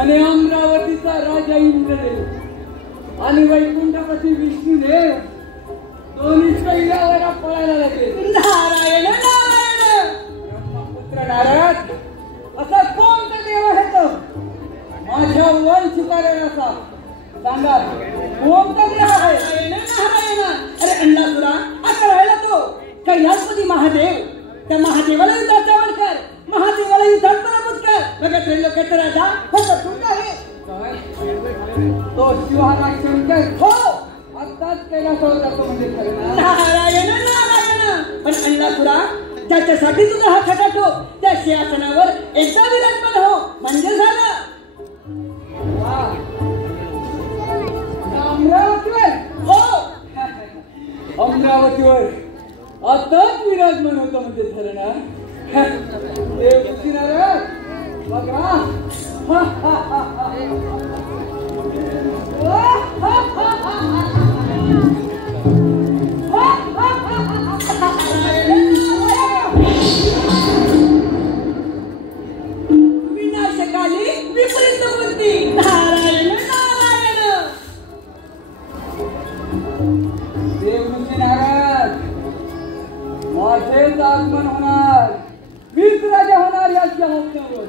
आणि अमरावतीचा राजा राजा इंद्रदेव आणि वैकुंठापती विष्णुदेव दोन्हीच पहिल्या पळायला लागले. नारायण नारायण. ब्रह्मपुत्र नारद, असा कोणता देव आहे तो माझ्या वन स्वीकारेल असा सांगा, कोणता देव आहे? नारायण नारायण. अरे अण्णासुरा, आता राहिला तो कैलासपती महादेव. त्या महादेवाला युद्धात जावळ कर, महादेवाला युद्धात पराभूत कर. बघा त्रैलोक्याचा राजा फक्त तूच आहे. तो शिवहारा शंकर हो, आताच कैलासावर जातो म्हणजे खरं ना? नारायण नारायण. पण अण्णासुरा, ज्याच्यासाठी तुझा हा खटाटो त्या सिंहासनावर एकदा विराजमान हो म्हणजे झालं. वा. अमरावतीवर हो, अमरावतीवर आताच विराजमान होतं म्हणजे खरं ना? देव नारद बघा. विनाशकाली विपरीत बुद्धी. नारायण नारायण. देवऋषी नारद, माझेच आगमन होणार, मीच राजा होणार या जहाजावर.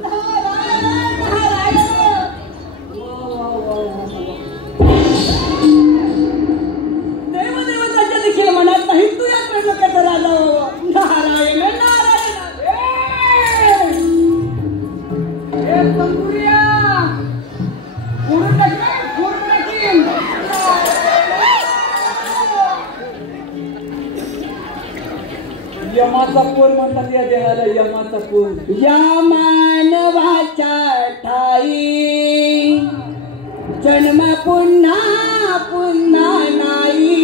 देवदेवताच्या देखील मनात नाही तू या त्रैलोक्याचा राजा व्हावा. नारायण नारायण. हे तंबुरिया फोडून टाकेन, फोडून टाकेन. यमाचा पोर म्हणतात या देहाला, यमाचा पोर. या मानवाच्या ठाई जन्म पुन्हा पुन्हा नाही.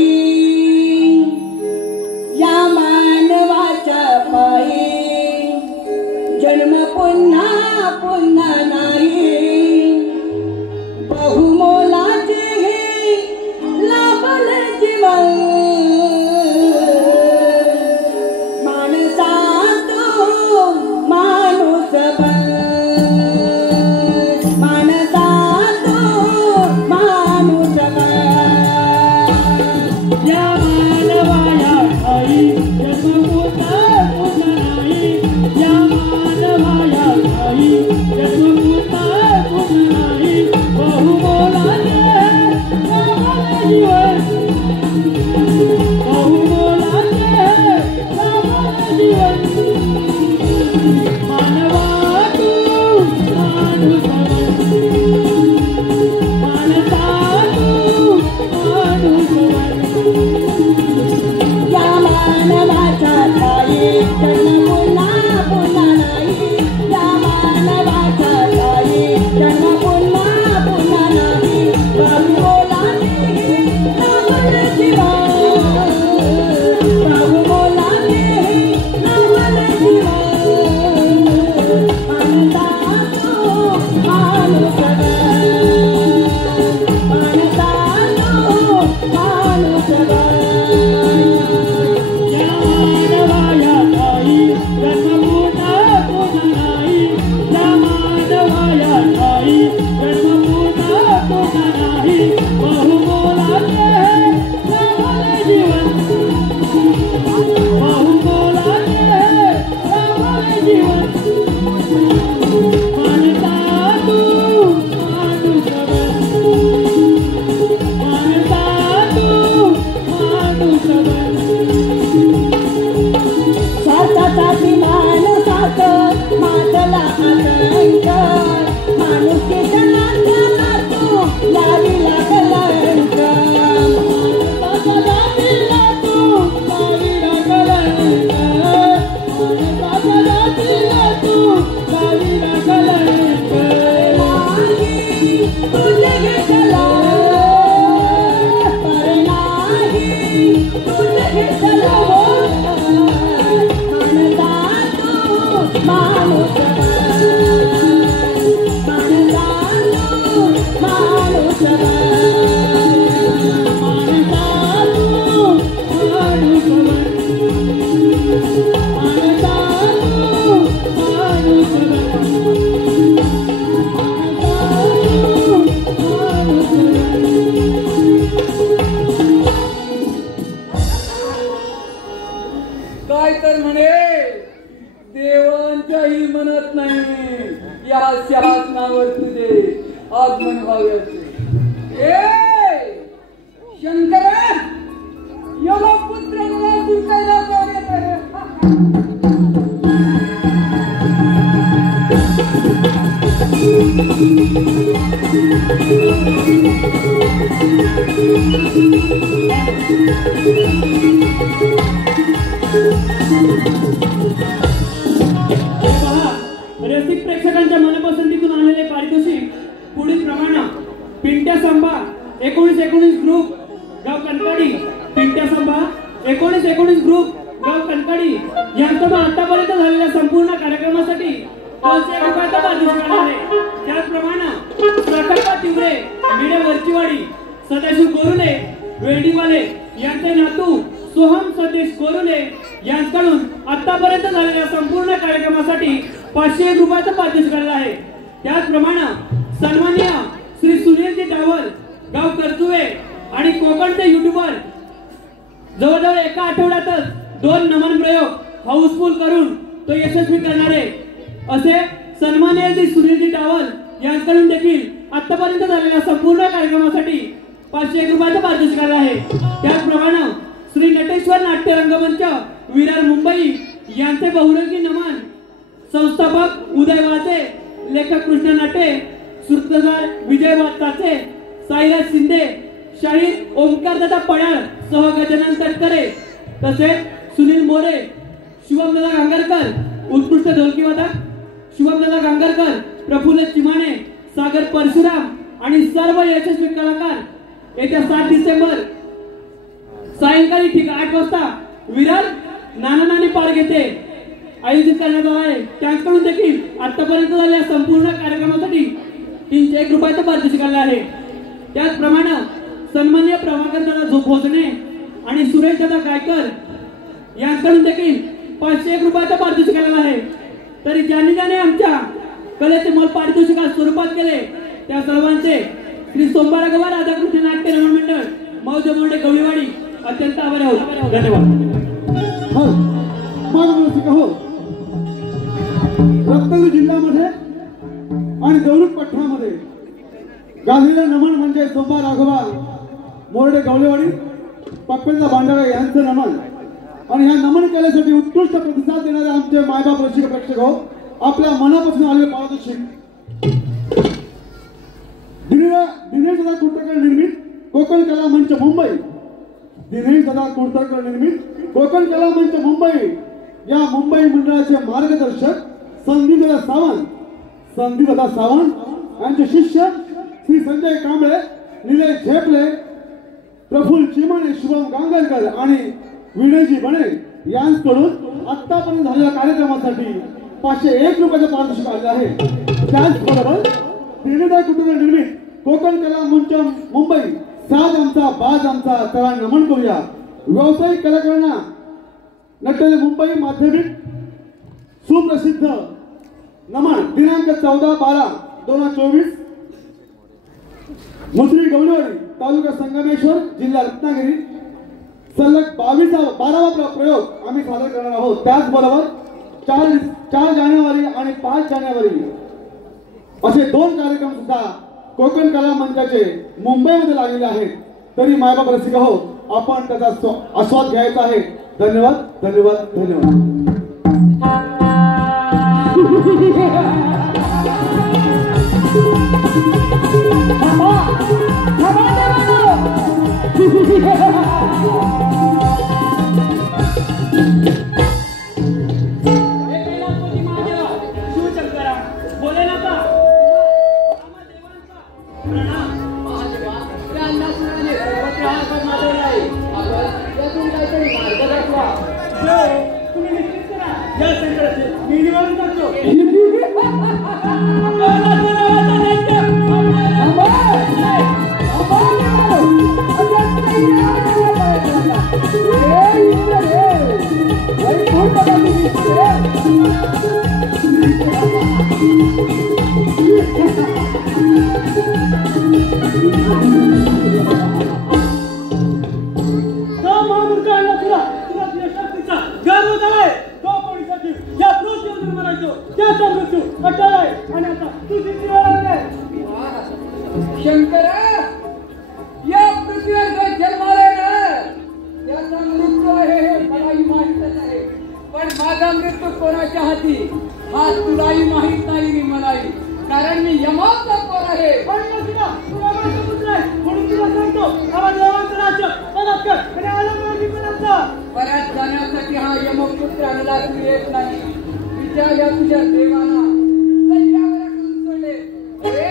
या मानवाच्या पायी जन्म पुन्हा पुन्हा नाही. बहुमोलाचे हे लाभले जीवन. माणूस बन, मानसा तो माणूस बन. या मानवाला ठाई जन्म पुन्हा पुन्हा नाही. या मानवाला ठाई जन्म पुन्हा पुन्हा नाही. बहुमोलाचे लाभले जीवन, बहुमोलाचे लाभले जीवन. माणूस रसिक प्रेक्षकांच्या मनपसंतीतून आलेले पारितोषिक पुढील प्रमाणे पिंट्या संभा 1919 ग्रुप गाव कणकाडी, पिंट्या संभा 1919 ग्रुप गाव कणकाडी यांचा आतापर्यंत झालेल्या संपूर्ण कार्यक्रमासाठी 500 रुपयाचा पारितोषिक आहे. त्याचप्रमाणे प्रकल्प तिवरे मिडे वरचीवाडी सदाशिव गोरुले वेडीवाले यांचे नातू सोहम सतीश गोरुले यांच्याकडून आतापर्यंत झालेल्या संपूर्ण कार्यक्रमासाठी 501 रुपयाचा पारितोषिक आहे. त्याचप्रमाणे सन्माननीय श्री सुनीलजी डावल गाव करजुवे आणि कोकणचे युट्यूबर जवळजवळ एका आठवड्यातच 2 नमन प्रयोग हाऊसफुल करून तो यशस्वी करणारे असे सन्माननीय श्री सुनीलजी डावल यांच्याकडून देखील आतापर्यंत झालेल्या संपूर्ण कार्यक्रमासाठी 501 रुपयाचा पारितोषिक आहे. त्याचप्रमाणे श्री नटेश्वर नाट्य रंगमंच विरार मुंबई यांचे बहुरंगी नमन संस्थापक उदय वाचे, लेखक कृष्ण नाटे, सूत्रधार विजय वाचे, साईराज शिंदे, शाहीर ओंकारदादा पडाळ सह गजानन तटकरे तसेच सुनील मोरे, शुभमदादा गांगरकर उत्कृष्ट ढोलकीवादक, शुभमदादा गांगरकर, प्रफुल्ल चिमाणे, सागर परशुराम आणि सर्व यशस्वी कलाकार येत्या 7 डिसेंबर सायंकाळी ठीक 8 वाजता विरार नाना नानी पार्क येथे आयोजित करण्यात आला आहे. त्यांच्याकडून देखील आतापर्यंत झालेल्या संपूर्ण कार्यक्रमासाठी 301 रुपयाचा पारितोषिक आहे. त्याचप्रमाणे सन्माननीय प्रभाकर दादा भोसने आणि सुरेश दादा गायकर यांच्याकडून देखील 501 रुपयाचा पारितोषिक आहे. तरी ज्यांनी ज्याने आमच्या कलेचे मोल पारितोषिकात स्वरूपात केले त्या सर्वांचे श्री सोमवारगवा राधाकृष्ण नाट्य रमण मंडळ मौज मोंडे गवळीवाडी अत्यंत आभारी आहोत. धन्यवाद. हो मग हो रत्नागिरी जिल्ह्यामध्ये आणि देवरुख पठणामध्ये गाजलेलं नमन म्हणजे सोमवार राघवा मोरडे गवळेवाडी पप्पेंचा भांडारा यांचं नमन. आणि ह्या नमन केल्यासाठी उत्कृष्ट प्रतिसाद देणारे आमचे मायबाप रसिक प्रेक्षक हो आपल्या मनापासून आलेले पारितोषिक दिनेश दादा कुर्तकर निर्मित कोकण कला मंच मुंबई, दिनेश दादा कुर्तकर निर्मित कोकण कला मंच मुंबई या मुंबई मंडळाचे मार्गदर्शक संदीप दादा सावंत यांचे शिष्य श्री संजय कांबळे, निलेश झेपले, प्रफुल्ल चिमाणे, शुभम गांगरकर आणि विनयजी बणे यांच्याकडून आतापर्यंत झालेल्या कार्यक्रमासाठी 501 रुपयाचं पारितोषिक आले आहे. त्याचबरोबर दिनेश कुटुंब निर्मित कोकण कला मंच मुंबई साज आमचा बाज आमचा चला नमन करूया. व्यावसायिक कलाकारांना नटलेले मुंबई माध्यमिक सुप्रसिद्ध नमन दिनांक 14/12/2024 मुसरी गवळीवाडी तालुका संगमेश्वर जिल्हा रत्नागिरी सलग 12वा प्रयोग आम्ही सादर करणार आहोत. त्याचबरोबर 4 जानेवारी आणि 5 जानेवारी असे 2 कार्यक्रम सुद्धा कोकण कला मंचाचे मुंबईमध्ये लागलेले आहेत. तरी मायबाप रसिक हो आपण त्याचा आस्वाद घ्यायचा आहे. धन्यवाद धन्यवाद धन्यवाद. शिवशंकरा बोले ना का तुम्ही निश्चित करा या संकटाचे मी निवारण करतो. गर्व झालाय तो पोलिसाची या मृत्यू म्हणायचो त्याचा मृत्यू अटळ आहे आणि आता तुझी चांगला तू येत नाही. विचार तुझ्या देवाला सैन्यावर करून सोडले. अरे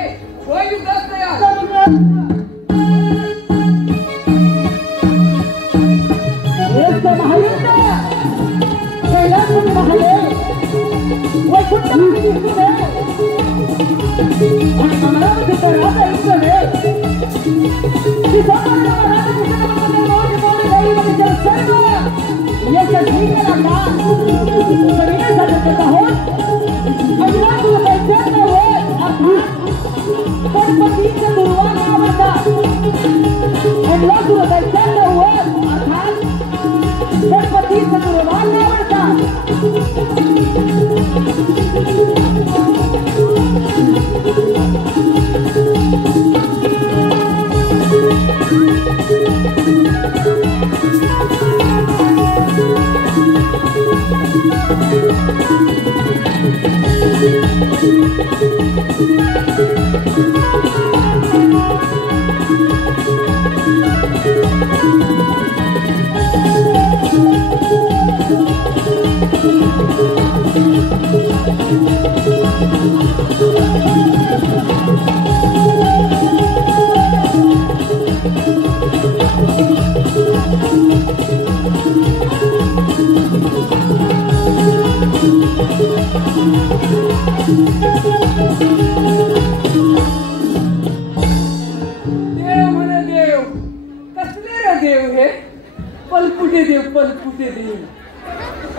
होय युद्धात तयार.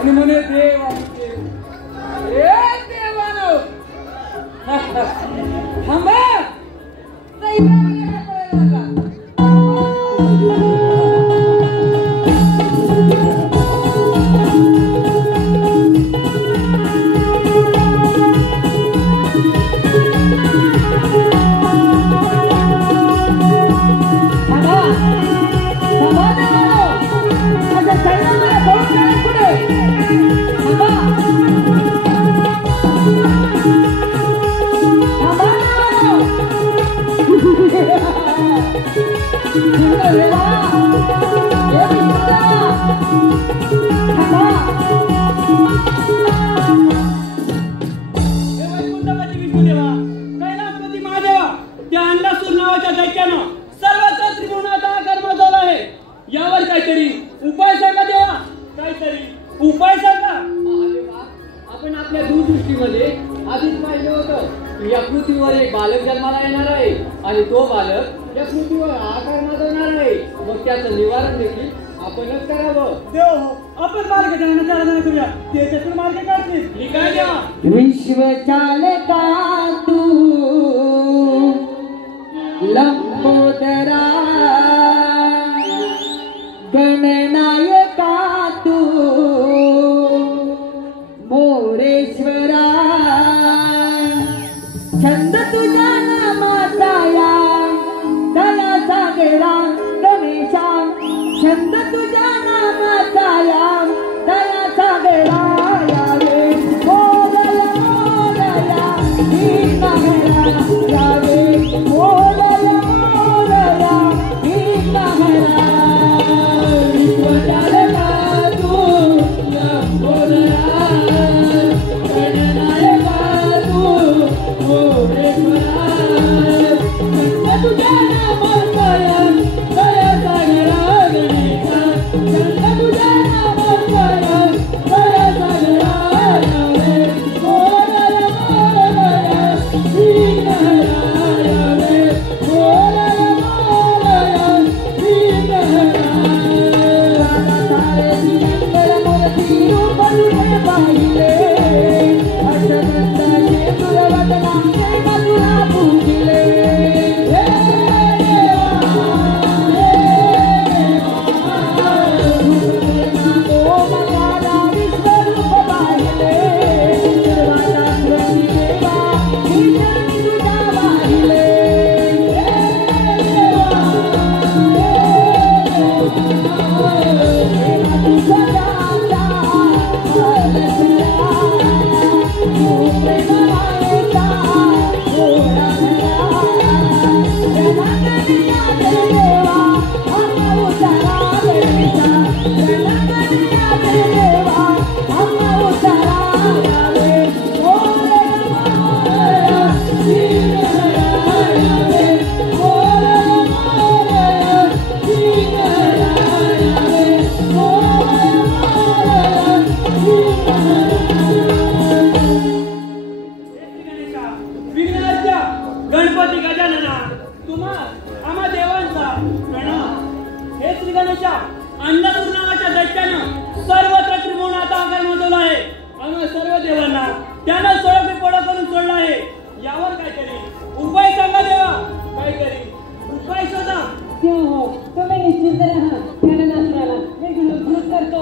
आणि म्हणे देव देवानो थांबा यावर काहीतरी उपाय सांगा देवा, काहीतरी उपाय सांगा. आपण आपल्या दूरदृष्टीमध्ये आधीच पाहिलं होतं की या पृथ्वीवर एक बालक जन्माला येणार आहे आणि तो बालक या पृथ्वीवर आकार माजवणार आहे. मग त्याचं निवारण देखील आपणच करावं. देव आपण मार्ग जाण्याचा करूया, ते त्यातून मार्ग काढतील. काय द्या विश्व चालका तू लंबोदरा गणनायका तू मोरेश्वरा छंद तुझ्या नामाचा या दया सागरा गणेशा छंद तुझ्या नामाचा या दया सागरा यावे मोरया मोरया दीनहरा यावे मोरया मोरया दीनहरा Hare अशा अन्नपूर्णा नावाच्या दैत्यानं सर्वत्र त्रिभुवनाचा आकार माजवला आहे. आणि सर्व देवांना त्यानं सोळा पोळा करून सोडला आहे. यावर काहीतरी उपाय सांगा देवा, काहीतरी उपाय शोधा. हो, तुम्ही निश्चिंत राहा. त्याला नासराला मी घृत करतो.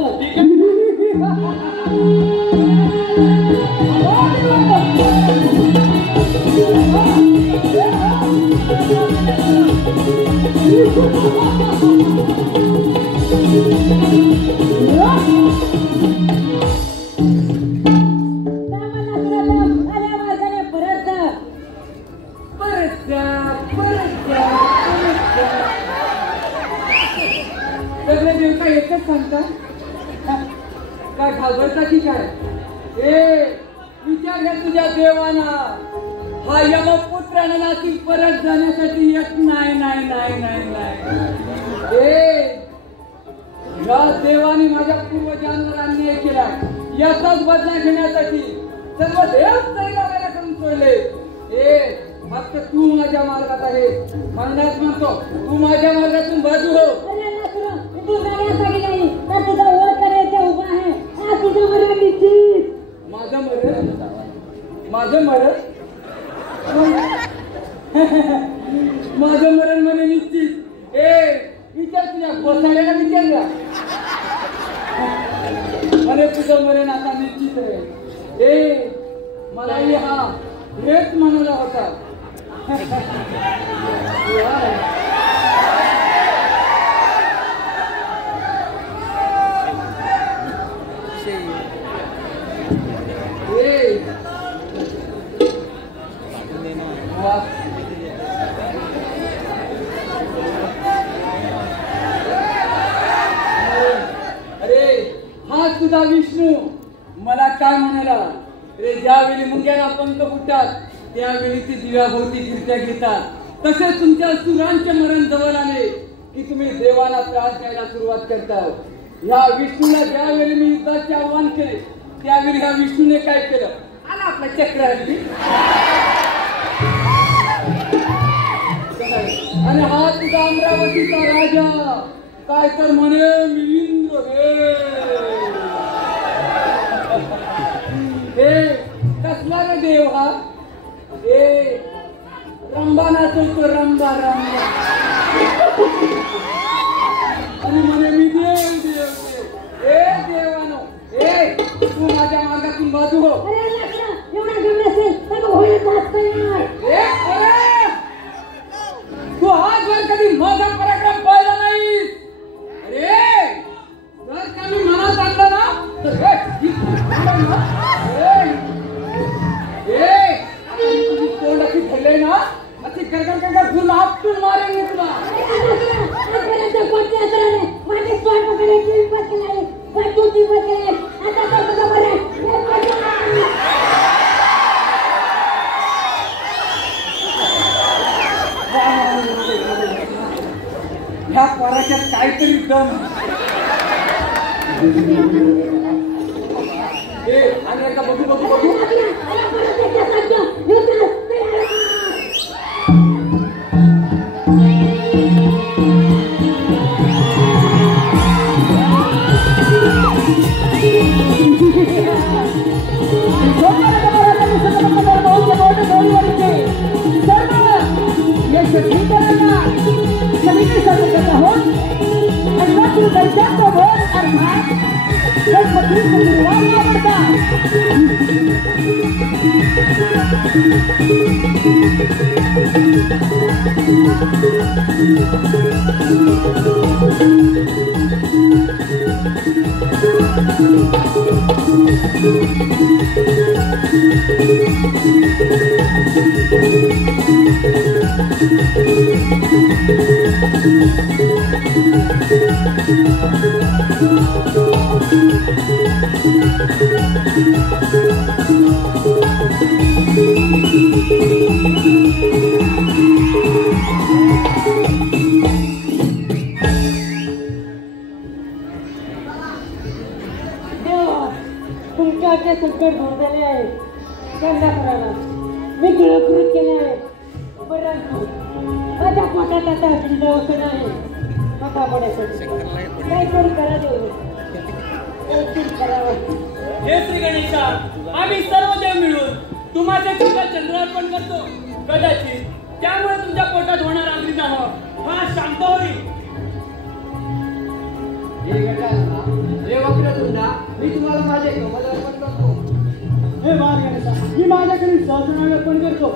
सगळे देव काय एकच सांगता? काय घाबरता की काय? विचार घ्या तुझ्या देवाना. हा यमपुत्रानं नाशिक परत जाण्यासाठी येत नाही. या देवाने माझ्या पूर्वजांवर अन्याय केला. याचाच बदला घेण्यासाठी सर्व देव तैलावेला करून सोडले. फक्त तू माझ्या मार्गात आहे म्हणण्यास म्हणतो. तू माझ्या मार्गातून बाजू हो. माझं मरण म्हणे निश्चित. विचार तुझ्या बसाड्याला विचारला अरे तुझं मरण आता निश्चित आहे. मलाही हा हेच म्हणाला होता. तुझा विष्णू मला काय म्हणाला रे? ज्यावेळी मुंग्यांना पंख फुटतात त्यावेळी ते दिव्याभोवती गिरत्या घेतात. तसेच तुमच्या सुरांचे मरण जवळ आले की तुम्ही देवाला त्रास द्यायला सुरुवात करता. ह्या विष्णूला ज्यावेळी मी युद्धाचे आव्हान केले त्यावेळी ह्या विष्णूने काय केलं? आला आपला चक्र हल्ली. आणि हा तुझा अमरावतीचा राजा काय तर म्हणे मी इंद्र हे कसला रे देव हा? रंबा नाचवतो रंबा. आणि म्हणे मी देव. देवानो तू माझ्या मार्गातून बाजू हो. तू आजवर कधी माझा पराक्रम पाहिला नाहीस. अरे जर का मी मनात आणलं ना तर तोंड अशी धरले ना अशी गरगर तुला आपटून मारेन मी तुला. ह्या पराच्यात काहीतरी दम. आणि आता बघू तुमच्या संकट दूर झाले आहे. त्यांना करायला मी कृत केले आहे. परंतु माझ्या पोटात आता औषध आहे. सापडायसाठी काहीतरी करा देऊ काहीतरी करावं. हे श्री गणेशा, आम्ही सर्व देव मिळून तुम्हाला तुमचा चंद्रार्पण करतो. कदाचित त्यामुळे तुमच्या पोटात होणारा अग्निदाह हा शांत होईल. हे गटाला हे वक्रतुंडा, मी तुम्हाला माझे कमल अर्पण करतो. हे बाळ गणेशा, मी माझ्याकडे सहस्राने अर्पण करतो.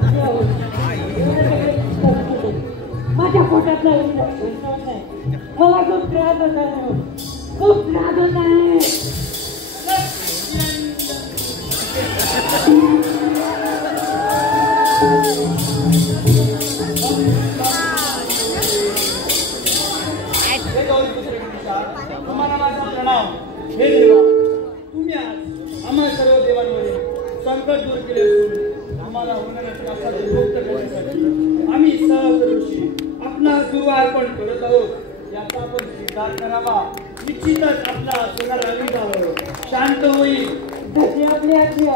माझ्या पोटात नाही मला खूप त्रास होत आहे. खूप त्रास होत आहे. हे गौरी पुत्र गणेशा, तुम्हाला माझा प्रणाम. हे देवा, तुम्ही आज आम्हा सर्व देवांवरील संकट दूर केले असून आम्हाला होणाऱ्या त्रासातून मुक्त करण्यासाठी आम्ही सहस्र ऋषी आपला गुरु अर्पण करत आहोत. याचा आपण स्वीकार करावा. निश्चितच आपला होणारा अग्निदाह शांत होईल. जशी आपली आज्ञा.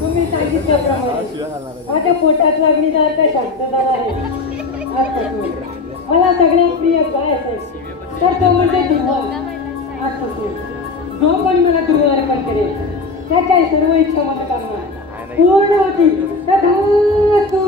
तुम्ही सांगितल्याप्रमाणे माझ्या पोटातला अग्निदाह तर शांत झाला आहे. आजपासून मला सगळ्यात प्रिय काय असेल तर तो म्हणजे ध्रुव. आजपासून जो पण मला ध्रुव अर्पण करेल त्याच्या सर्व इच्छा मनोकामना पूर्ण होतील. तथास्तु.